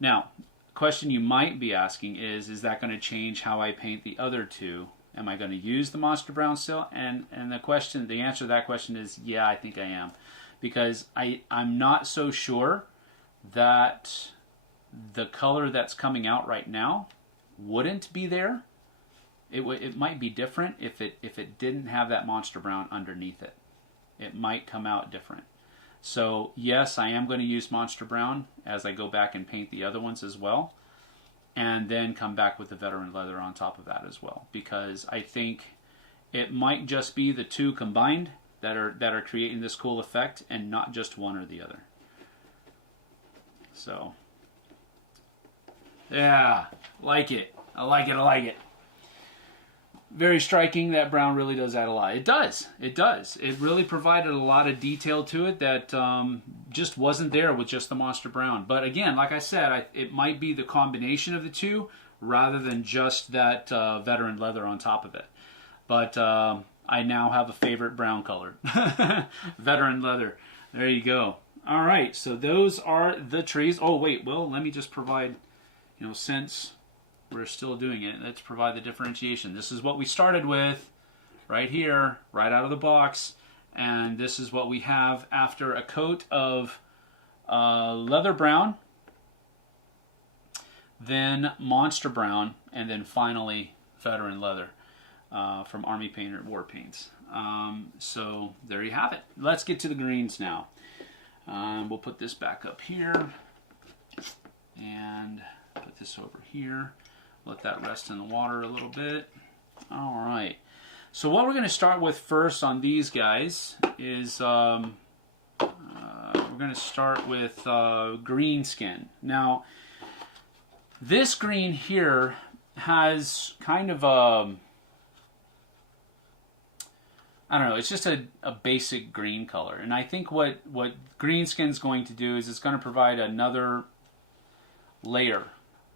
Now, question you might be asking is that going to change how I paint the other two? Am I going to use the Monster Brown still? And the answer to that question is yeah, I think I am, because I'm not so sure that the color that's coming out right now wouldn't be there It might be different if it didn't have that monster brown underneath it. It might come out different. So yes, I am going to use monster brown as I go back and paint the other ones as well, and then come back with the veteran leather on top of that as well, because I think it might just be the two combined that are creating this cool effect, and not just one or the other. So yeah, like it. I like it. I like it. Very striking. That brown really does add a lot. It does. It does. It really provided a lot of detail to it that just wasn't there with just the monster brown. But again, like I said, it might be the combination of the two rather than just that veteran leather on top of it. But I now have a favorite brown color. Veteran leather. There you go. All right. So those are the trees. Oh, wait. Well, let me just provide, since we're still doing it, let's provide the differentiation. This is what we started with right here, right out of the box. And this is what we have after a coat of leather brown, then monster brown, and then finally veteran leather from Army Painter War Paints. So there you have it. Let's get to the greens now. We'll put this back up here and put this over here. Let that rest in the water a little bit. All right. So what we're going to start with first on these guys is we're going to start with green skin. Now, this green here has kind of a, I don't know, it's just a basic green color. And I think what green skin is going to do is it's going to provide another layer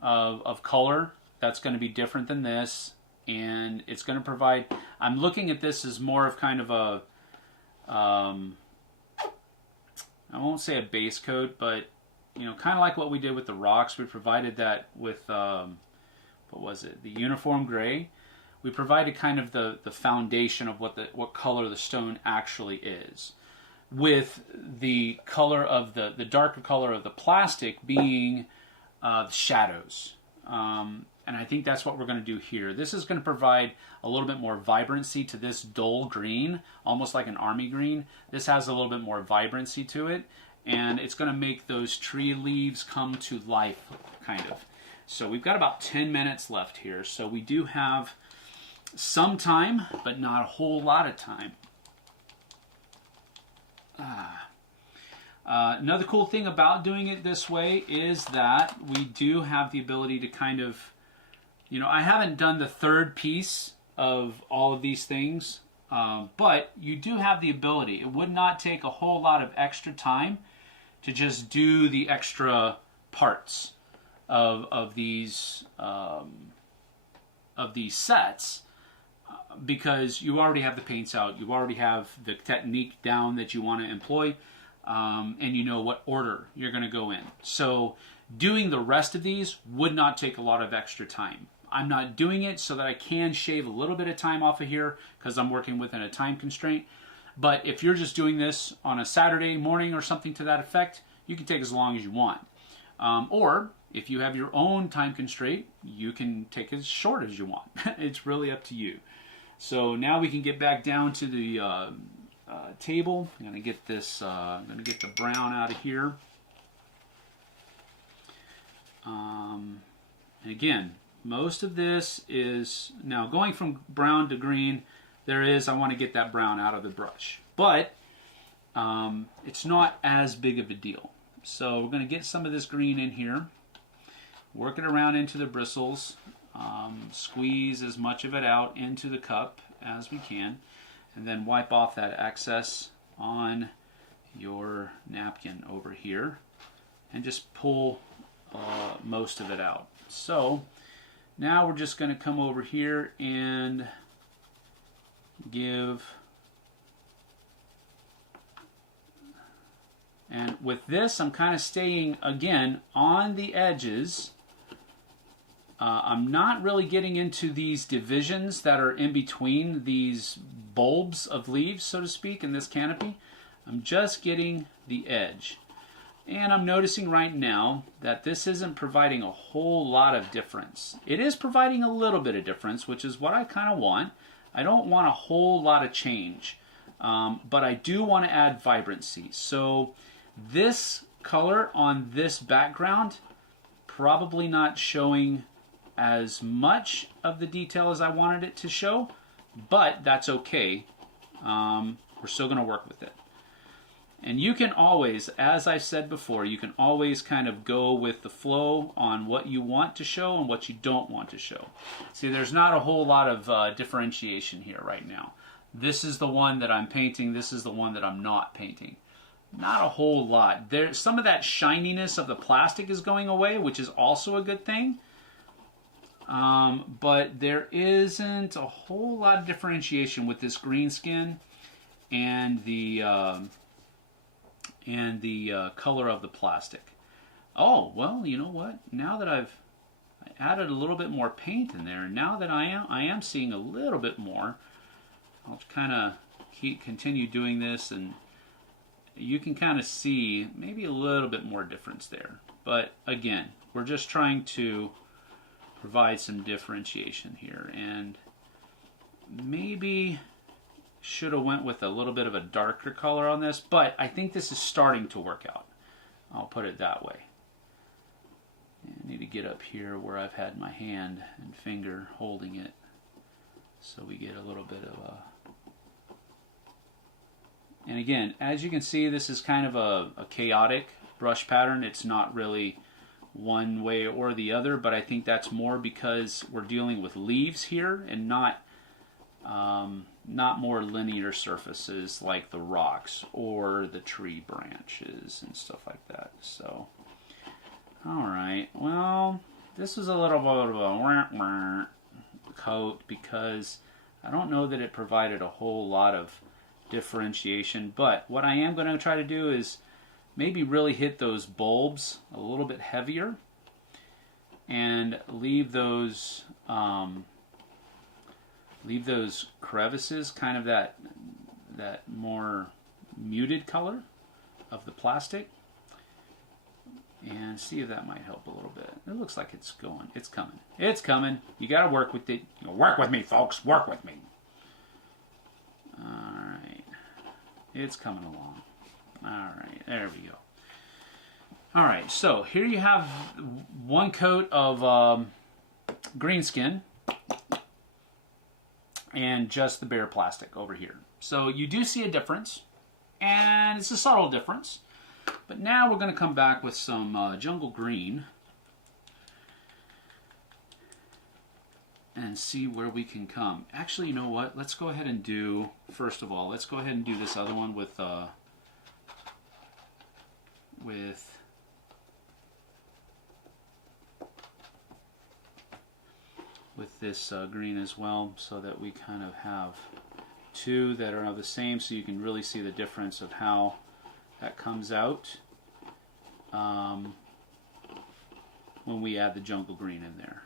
of color that's going to be different than this, and it's going to provide, I'm looking at this as more of kind of a, I won't say a base coat, but, kind of like what we did with the rocks. We provided that with, what was it, the uniform gray. We provided kind of the foundation of what color the stone actually is, with the color of the darker color of the plastic being the shadows. And I think that's what we're going to do here. This is going to provide a little bit more vibrancy to this dull green, almost like an army green. This has a little bit more vibrancy to it, and it's going to make those tree leaves come to life, kind of. So we've got about 10 minutes left here, so we do have some time, but not a whole lot of time. Another cool thing about doing it this way is that we do have the ability to kind of, I haven't done the third piece of all of these things, but you do have the ability. It would not take a whole lot of extra time to just do the extra parts of these sets, because you already have the paints out, you already have the technique down that you want to employ, and you know what order you're going to go in. So doing the rest of these would not take a lot of extra time. I'm not doing it so that I can shave a little bit of time off of here because I'm working within a time constraint. But if you're just doing this on a Saturday morning or something to that effect, you can take as long as you want. Or if you have your own time constraint, you can take as short as you want. It's really up to you. So now we can get back down to the table. I'm going to get this. I'm going to get the brown out of here. And again, most of this is now going from brown to green. I want to get that brown out of the brush, but it's not as big of a deal. So we're going to get some of this green in here, work it around into the bristles, squeeze as much of it out into the cup as we can, and then wipe off that excess on your napkin over here, and just pull most of it out. So now we're just going to come over here and give, and with this I'm kind of staying again on the edges. I'm not really getting into these divisions that are in between these bulbs of leaves, so to speak, in this canopy. I'm just getting the edge. And I'm noticing right now that this isn't providing a whole lot of difference. It is providing a little bit of difference, which is what I kind of want. I don't want a whole lot of change, but I do want to add vibrancy. So this color on this background, probably not showing as much of the detail as I wanted it to show, but that's okay. We're still going to work with it. And you can always, as I said before, you can always kind of go with the flow on what you want to show and what you don't want to show. See, there's not a whole lot of differentiation here right now. This is the one that I'm painting. This is the one that I'm not painting. Not a whole lot. There, some of that shininess of the plastic is going away, which is also a good thing. But there isn't a whole lot of differentiation with this green skin and the color of the plastic. Oh, well, you know what? Now that I added a little bit more paint in there, now that I am seeing a little bit more, I'll kind of continue doing this, and you can kind of see maybe a little bit more difference there. But again, we're just trying to provide some differentiation here, and maybe should have went with a little bit of a darker color on this, but I think this is starting to work out. I'll put it that way. I need to get up here where I've had my hand and finger holding it, so we get a little bit of a... And again, as you can see, this is kind of a chaotic brush pattern. It's not really one way or the other, but I think that's more because we're dealing with leaves here and not more linear surfaces like the rocks or the tree branches and stuff like that. So, alright, well, this is a little bit of a coat because I don't know that it provided a whole lot of differentiation, but what I am going to try to do is maybe really hit those bulbs a little bit heavier and leave those crevices kind of that more muted color of the plastic, and see if that might help a little bit. It looks like it's going. It's coming. It's coming. You got to work with it. Work with me, folks. Work with me. All right. It's coming along. All right. There we go. All right. So here you have one coat of green skin and just the bare plastic over here. So you do see a difference, and it's a subtle difference. But now we're going to come back with some jungle green and see where we can come. Actually, you know what? Let's go ahead and do, first of all, let's go ahead and do this other one with this green as well, so that we kind of have two that are the same, so you can really see the difference of how that comes out when we add the jungle green in there.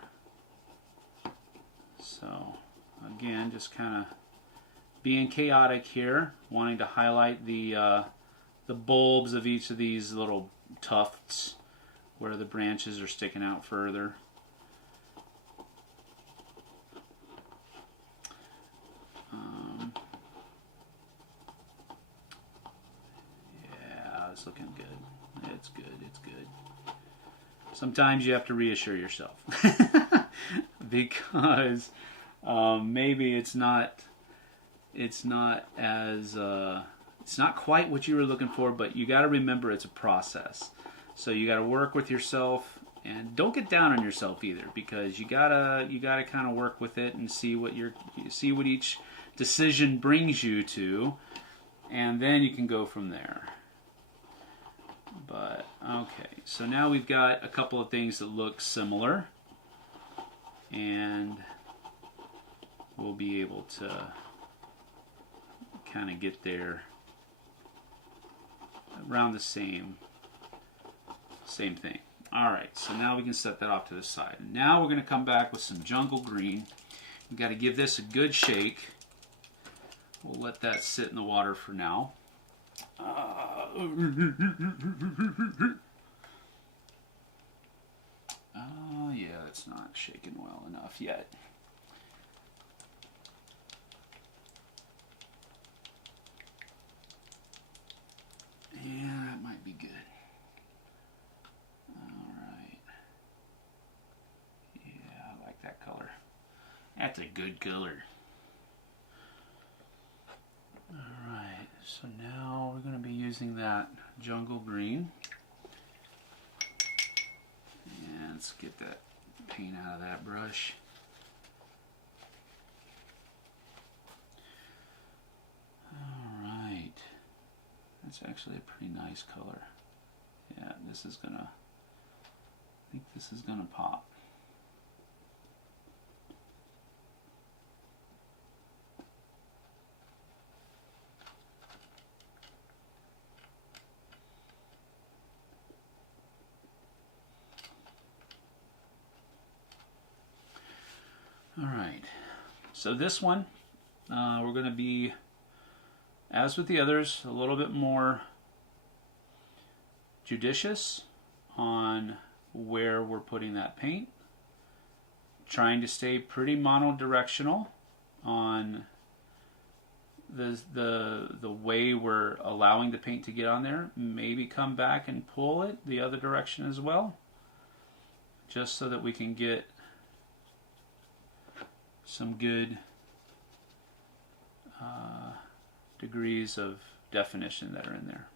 So again, just kind of being chaotic here, wanting to highlight the bulbs of each of these little tufts where the branches are sticking out further. Yeah, it's looking good. It's good. It's good. Sometimes you have to reassure yourself because maybe it's not as it's not quite what you were looking for, but you got to remember it's a process. So you got to work with yourself, and don't get down on yourself either, because you gotta kind of work with it and see what each decision brings you to, and then you can go from there. But okay, so now we've got a couple of things that look similar, and we'll be able to kind of get there around the same thing. Alright, so now we can set that off to the side. Now we're going to come back with some jungle green. We've got to give this a good shake. We'll let that sit in the water for now. Oh, yeah, it's not shaking well enough yet. Yeah, that might be good. All right. Yeah, I like that color. That's a good color. All right, so now we're going to be using that jungle green. And let's get that paint out of that brush. All right. That's actually a pretty nice color. Yeah, this is gonna, I think this is gonna pop. All right, so this one, we're gonna be, as with the others, a little bit more judicious on where we're putting that paint. Trying to stay pretty monodirectional on the way we're allowing the paint to get on there. Maybe come back and pull it the other direction as well, just so that we can get some good degrees of definition that are in there.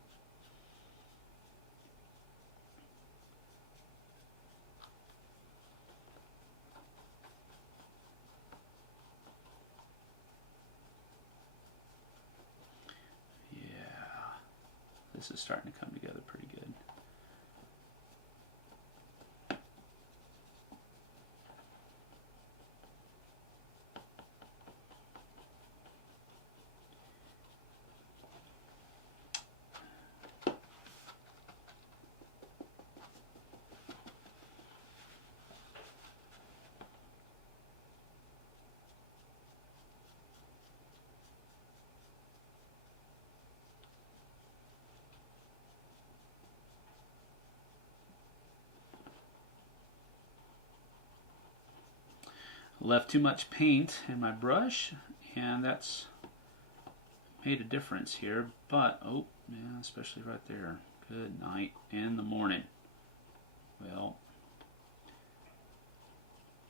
Yeah, this is starting to come together pretty good. Left too much paint in my brush, and that's made a difference here. But oh yeah, especially right there. Good night and the morning. Well,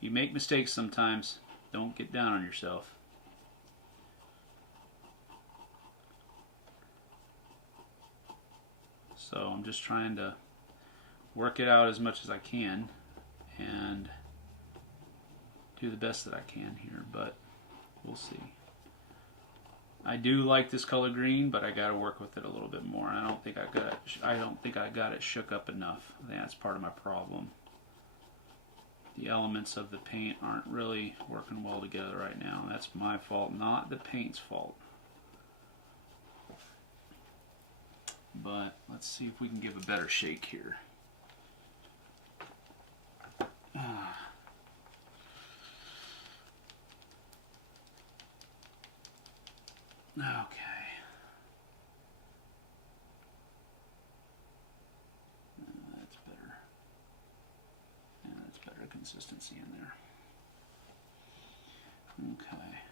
you make mistakes sometimes. Don't get down on yourself. So I'm just trying to work it out as much as I can and do the best that I can here, but we'll see. I do like this color green, but I got to work with it a little bit more. I don't think I got it shook up enough. I think that's part of my problem. The elements of the paint aren't really working well together right now. That's my fault, not the paint's fault. But let's see if we can give a better shake here. Okay. That's better. Yeah, that's better consistency in there. Okay.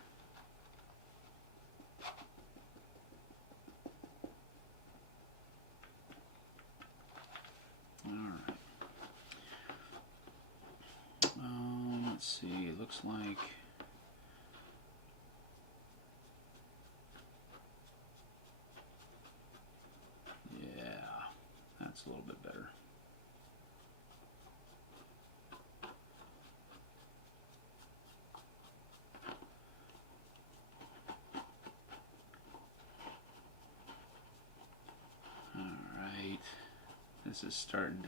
Alright. Let's see, it looks like that's a little bit better. Alright. This is starting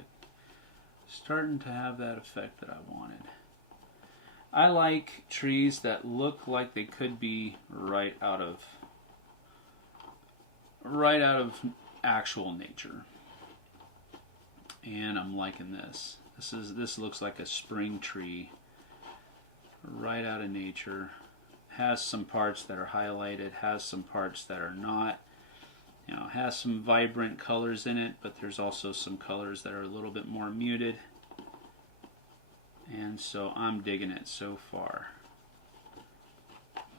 to have that effect that I wanted. I like trees that look like they could be right out of actual nature. And I'm liking this. This looks like a spring tree right out of nature. Has some parts that are highlighted, has some parts that are not. You know, it has some vibrant colors in it, but there's also some colors that are a little bit more muted. And so I'm digging it so far.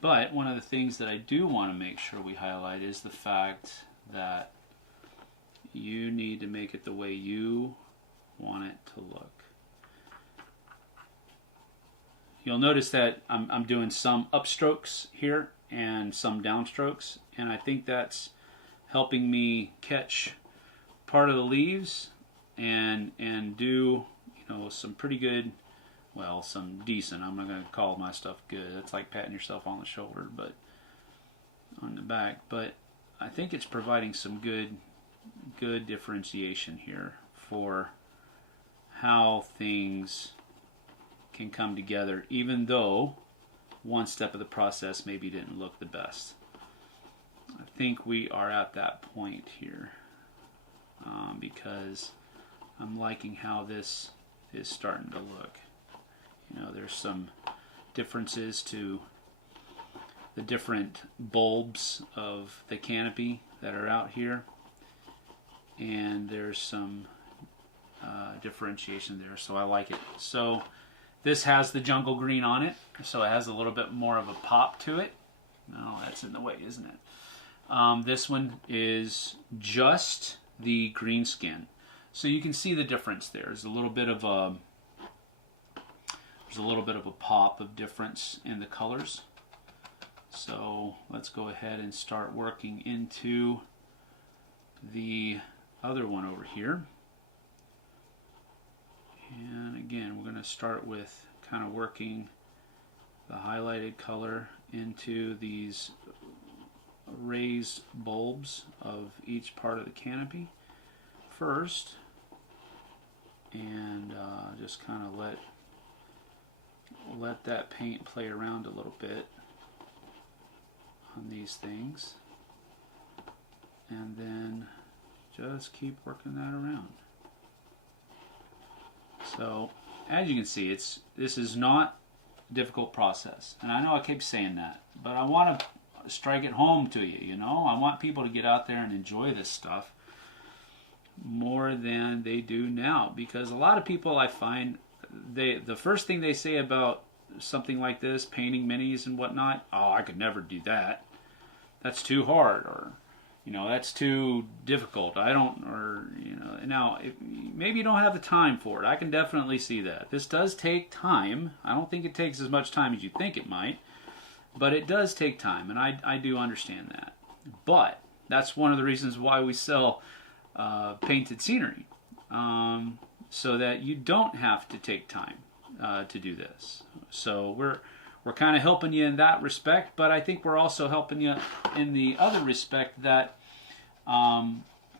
But one of the things that I do want to make sure we highlight is the fact that you need to make it the way you want it to look. You'll notice that I'm doing some upstrokes here and some downstrokes, and I think that's helping me catch part of the leaves and do, you know, some pretty good, well, some decent. I'm not going to call my stuff good. It's like patting yourself on the shoulder, but on the back. But I think it's providing some good differentiation here for how things can come together, even though one step of the process maybe didn't look the best. I think we are at that point here because I'm liking how this is starting to look. You know, there's some differences to the different bulbs of the canopy that are out here, and there's some differentiation there, so I like it. So this has the jungle green on it, so it has a little bit more of a pop to it. No, that's in the way, isn't it? This one is just the green skin, so you can see the difference there. There's a little bit of a pop of difference in the colors. So let's go ahead and start working into the other one over here. And again, we're going to start with kind of working the highlighted color into these raised bulbs of each part of the canopy first, and just kind of let that paint play around a little bit on these things, and then just keep working that around. So as you can see, this is not a difficult process, and I know I keep saying that, but I want to strike it home to you. You know, I want people to get out there and enjoy this stuff more than they do now, because a lot of people, I find, the first thing they say about something like this, painting minis and whatnot, oh, I could never do that. That's too hard, or you know, that's too difficult. I don't, or you know, now maybe you don't have the time for it. I can definitely see that. This does take time. I don't think it takes as much time as you think it might, but it does take time, and I do understand that. But that's one of the reasons why we sell painted scenery, so that you don't have to take time to do this. So we're kind of helping you in that respect, but I think we're also helping you in the other respect that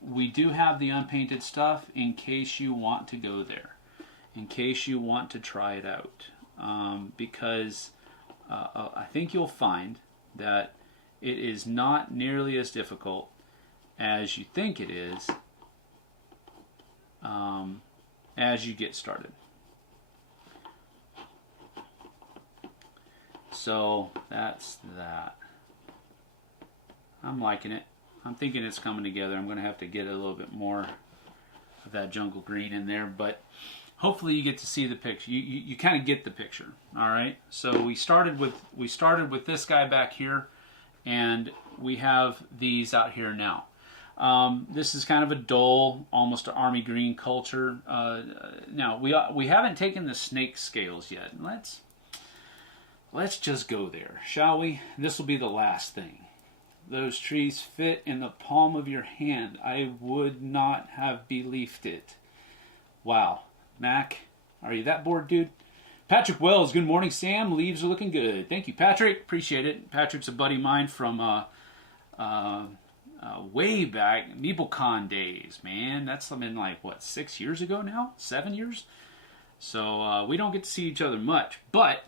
we do have the unpainted stuff in case you want to go there, in case you want to try it out, because I think you'll find that it is not nearly as difficult as you think it is as you get started. So that's that. I'm liking it. I'm thinking it's coming together. I'm going to have to get a little bit more of that jungle green in there, but hopefully you get to see the picture. You kind of get the picture. All right. So we started with this guy back here, and we have these out here now. This is kind of a dull, almost an army green culture. Now we haven't taken the snake scales yet. Let's just go there, shall we? This will be the last thing. Those trees fit in the palm of your hand. I would not have believed it. Wow. Mac, are you that bored, dude? Patrick Wells, good morning, Sam. Leaves are looking good. Thank you, Patrick. Appreciate it. Patrick's a buddy of mine from way back, MeepleCon days, man. That's something like, what, 6 years ago now? 7 years? So we don't get to see each other much, but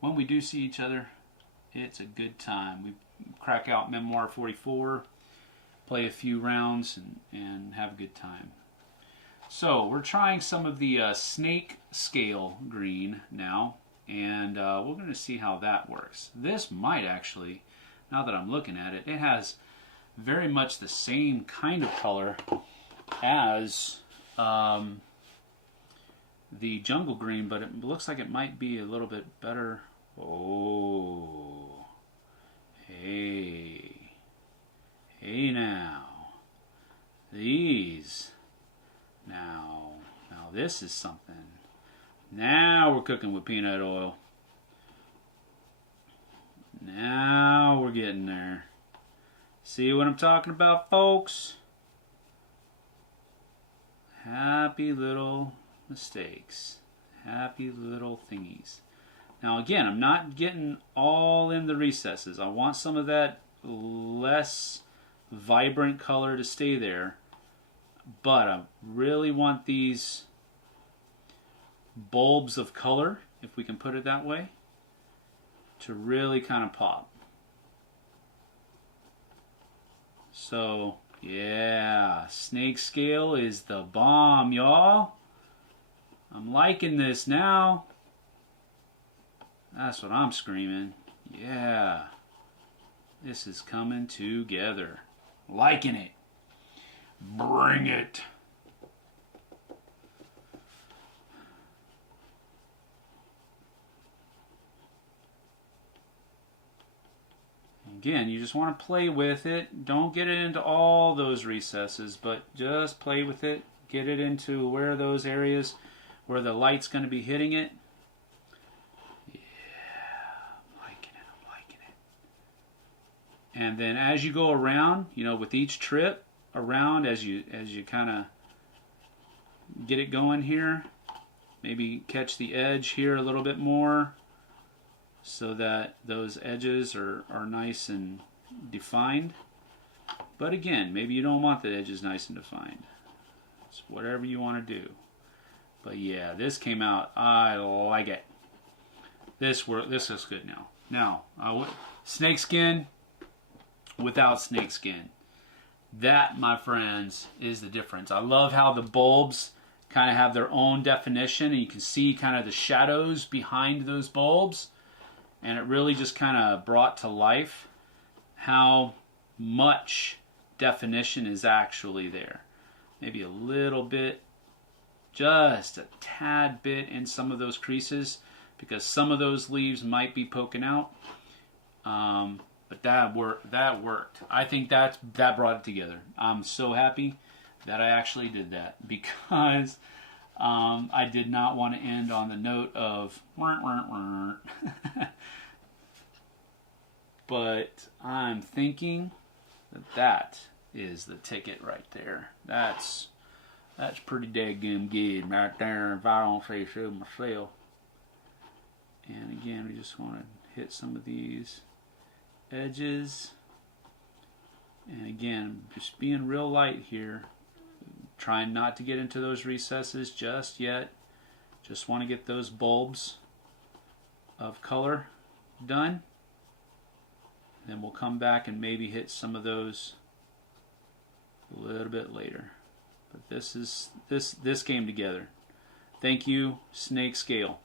when we do see each other, it's a good time. We crack out Memoir 44, play a few rounds, and have a good time. So we're trying some of the snake scale green now, and we're going to see how that works. This might actually now that I'm looking at it, it has very much the same kind of color as the jungle green, but it looks like it might be a little bit better. Oh, hey, hey now, these, now this is something. Now we're cooking with peanut oil. Now we're getting there. See what I'm talking about, folks? Happy little mistakes. Happy little thingies. Now again, I'm not getting all in the recesses. I want some of that less vibrant color to stay there. But I really want these bulbs of color, if we can put it that way, to really kind of pop. So, yeah, snake scale is the bomb, y'all. I'm liking this now. That's what I'm screaming. Yeah. This is coming together. Liking it. Bring it. Again, you just want to play with it. Don't get it into all those recesses, but just play with it. Get it into where those areas where the light's going to be hitting it. Yeah, I'm liking it, I'm liking it. And then as you go around, you know, with each trip around, as you kind of get it going here, maybe catch the edge here a little bit more, so that those edges are nice and defined. But again, maybe you don't want the edges nice and defined. It's whatever you want to do. But yeah, this came out. I like it. This is good now. Now, snake skin without snake skin. That, my friends, is the difference. I love how the bulbs kind of have their own definition, and you can see kind of the shadows behind those bulbs. And it really just kind of brought to life how much definition is actually there. Maybe a little bit, just a tad bit in some of those creases, because some of those leaves might be poking out. But that worked. I think that brought it together. I'm so happy that I actually did that, because I did not want to end on the note of but I'm thinking that is the ticket right there. That's pretty daggum good right there, if I don't say so myself. And again, we just want to hit some of these edges. And again, just being real light here. Trying not to get into those recesses just yet. Just want to get those bulbs of color done. Then we'll come back and maybe hit some of those a little bit later. But this came together. Thank you, Snake Scale.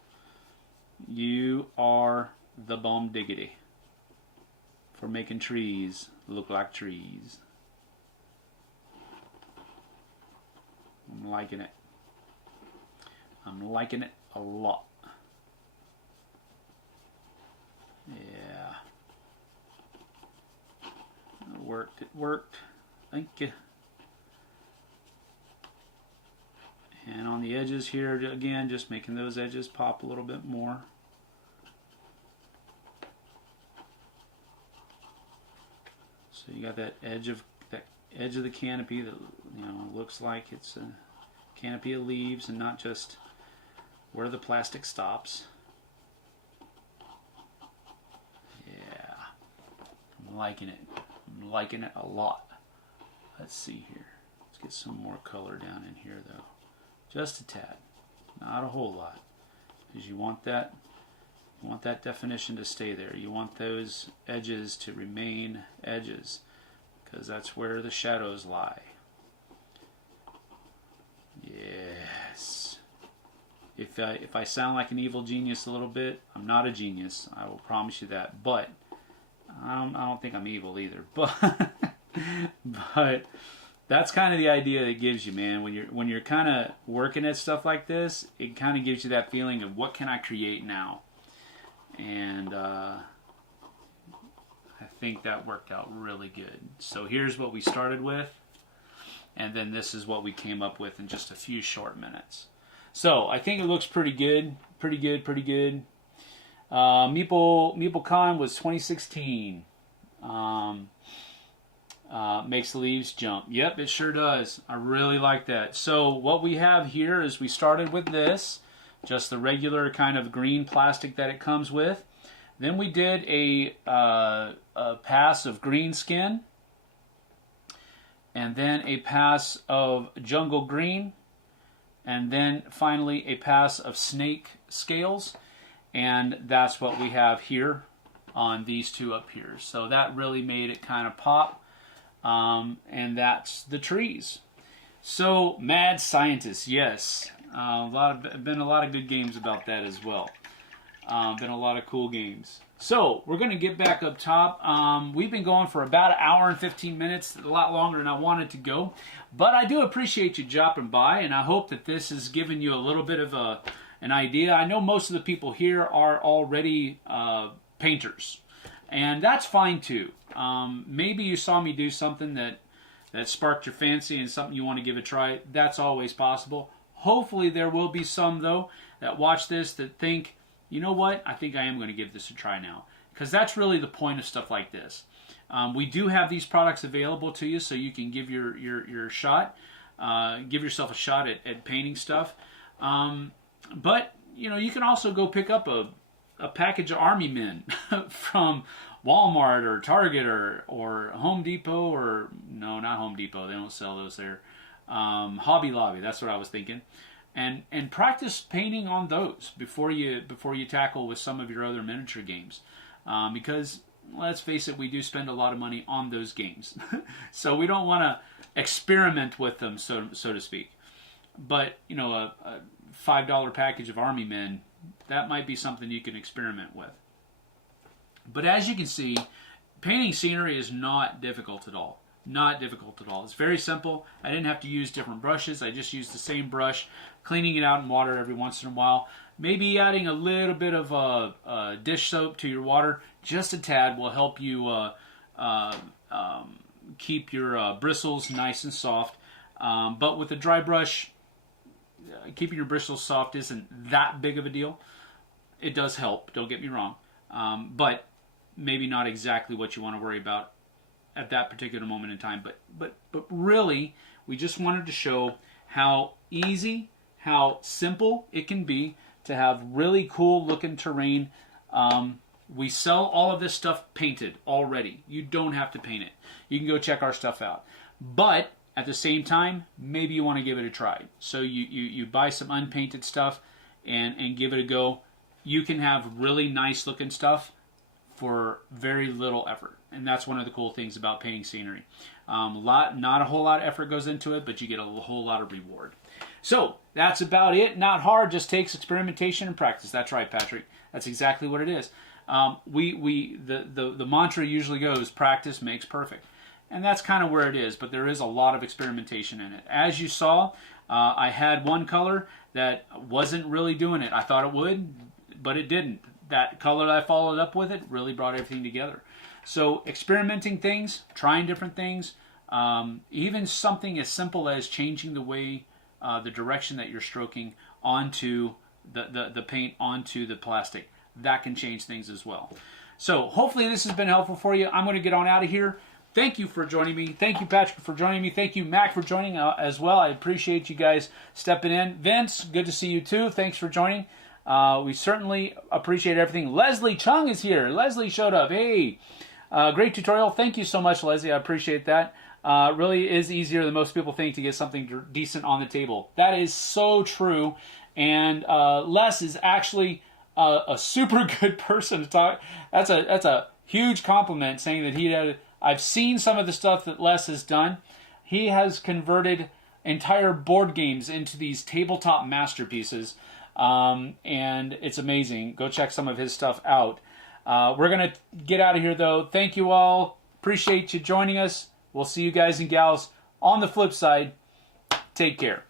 You are the bomb diggity for making trees look like trees. I'm liking it. I'm liking it a lot. Yeah. It worked. It worked. Thank you. And on the edges here, again, just making those edges pop a little bit more. So you got that edge of the canopy that, you know, looks like it's a canopy of leaves and not just where the plastic stops. Yeah, I'm liking it. I'm liking it a lot. Let's see here. Let's get some more color down in here though. Just a tad, not a whole lot, because you want that definition to stay there. You want those edges to remain edges, because that's where the shadows lie. Yes. If I sound like an evil genius a little bit, I'm not a genius. I will promise you that. But I don't think I'm evil either, but but that's kind of the idea that it gives you, man. When you're kind of working at stuff like this, it kind of gives you that feeling of what can I create now, and I think that worked out really good. So here's what we started with, and then this is what we came up with in just a few short minutes. So I think it looks pretty good, pretty good, pretty good. MeepleCon was 2016. Makes the leaves jump. Yep, it sure does. I really like that. So what we have here is we started with this, just the regular kind of green plastic that it comes with. Then we did a pass of green skin, and then a pass of jungle green, and then finally a pass of snake scales. And that's what we have here on these two up here. So that really made it kind of pop. And that's the trees. So Mad Scientist, yes. Been a lot of good games about that as well. Been a lot of cool games. So we're going to get back up top. We've been going for about an hour and 15 minutes, a lot longer than I wanted to go. But I do appreciate you dropping by, and I hope that this has given you a little bit of an idea. I know most of the people here are already painters, and that's fine too. Maybe you saw me do something that sparked your fancy and something you want to give a try. That's always possible. Hopefully there will be some, though, that watch this that think, you know what, I think I am going to give this a try now. Because that's really the point of stuff like this. We do have these products available to you so you can give your shot. Give yourself a shot at painting stuff. But, you know, you can also go pick up a package of Army Men from Walmart or Target or Home Depot, or no, not Home Depot. They don't sell those there. Hobby Lobby, that's what I was thinking. And practice painting on those before you tackle with some of your other miniature games. Because, let's face it, we do spend a lot of money on those games. So we don't want to experiment with them, so to speak. But, you know, a $5 package of Army Men, that might be something you can experiment with. But as you can see, painting scenery is not difficult at all. Not difficult at all. It's very simple. I didn't have to use different brushes. I just used the same brush, cleaning it out in water every once in a while. Maybe adding a little bit of dish soap to your water, just a tad, will help you keep your bristles nice and soft. But with a dry brush, keeping your bristles soft isn't that big of a deal. It does help, don't get me wrong, but maybe not exactly what you want to worry about at that particular moment in time. But really, we just wanted to show how easy, how simple it can be to have really cool looking terrain. We sell all of this stuff painted already. You don't have to paint it. You can go check our stuff out. But at the same time, maybe you want to give it a try. So you buy some unpainted stuff and give it a go. You can have really nice looking stuff for very little effort. And that's one of the cool things about painting scenery. Not a whole lot of effort goes into it, but you get a whole lot of reward. So that's about it. Not hard, just takes experimentation and practice. That's right, Patrick. That's exactly what it is. The mantra usually goes, practice makes perfect. And that's kind of where it is, but there is a lot of experimentation in it. As you saw, I had one color that wasn't really doing it. I thought it would, but it didn't. That color that I followed up with it really brought everything together. So experimenting things, trying different things, even something as simple as changing the way, the direction that you're stroking onto the paint onto the plastic, that can change things as well. So hopefully this has been helpful for you. I'm going to get on out of here. Thank you for joining me. Thank you, Patrick, for joining me. Thank you, Mac, for joining as well. I appreciate you guys stepping in. Vince, good to see you too. Thanks for joining. We certainly appreciate everything. Leslie Chung is here. Leslie showed up. Hey, great tutorial. Thank you so much, Leslie. I appreciate that. Really is easier than most people think to get something decent on the table. That is so true. And Les is actually a super good person to talk. That's a huge compliment, saying that he had. I've seen some of the stuff that Les has done. He has converted entire board games into these tabletop masterpieces, and it's amazing. Go check some of his stuff out. We're going to get out of here, though. Thank you all. Appreciate you joining us. We'll see you guys and gals on the flip side. Take care.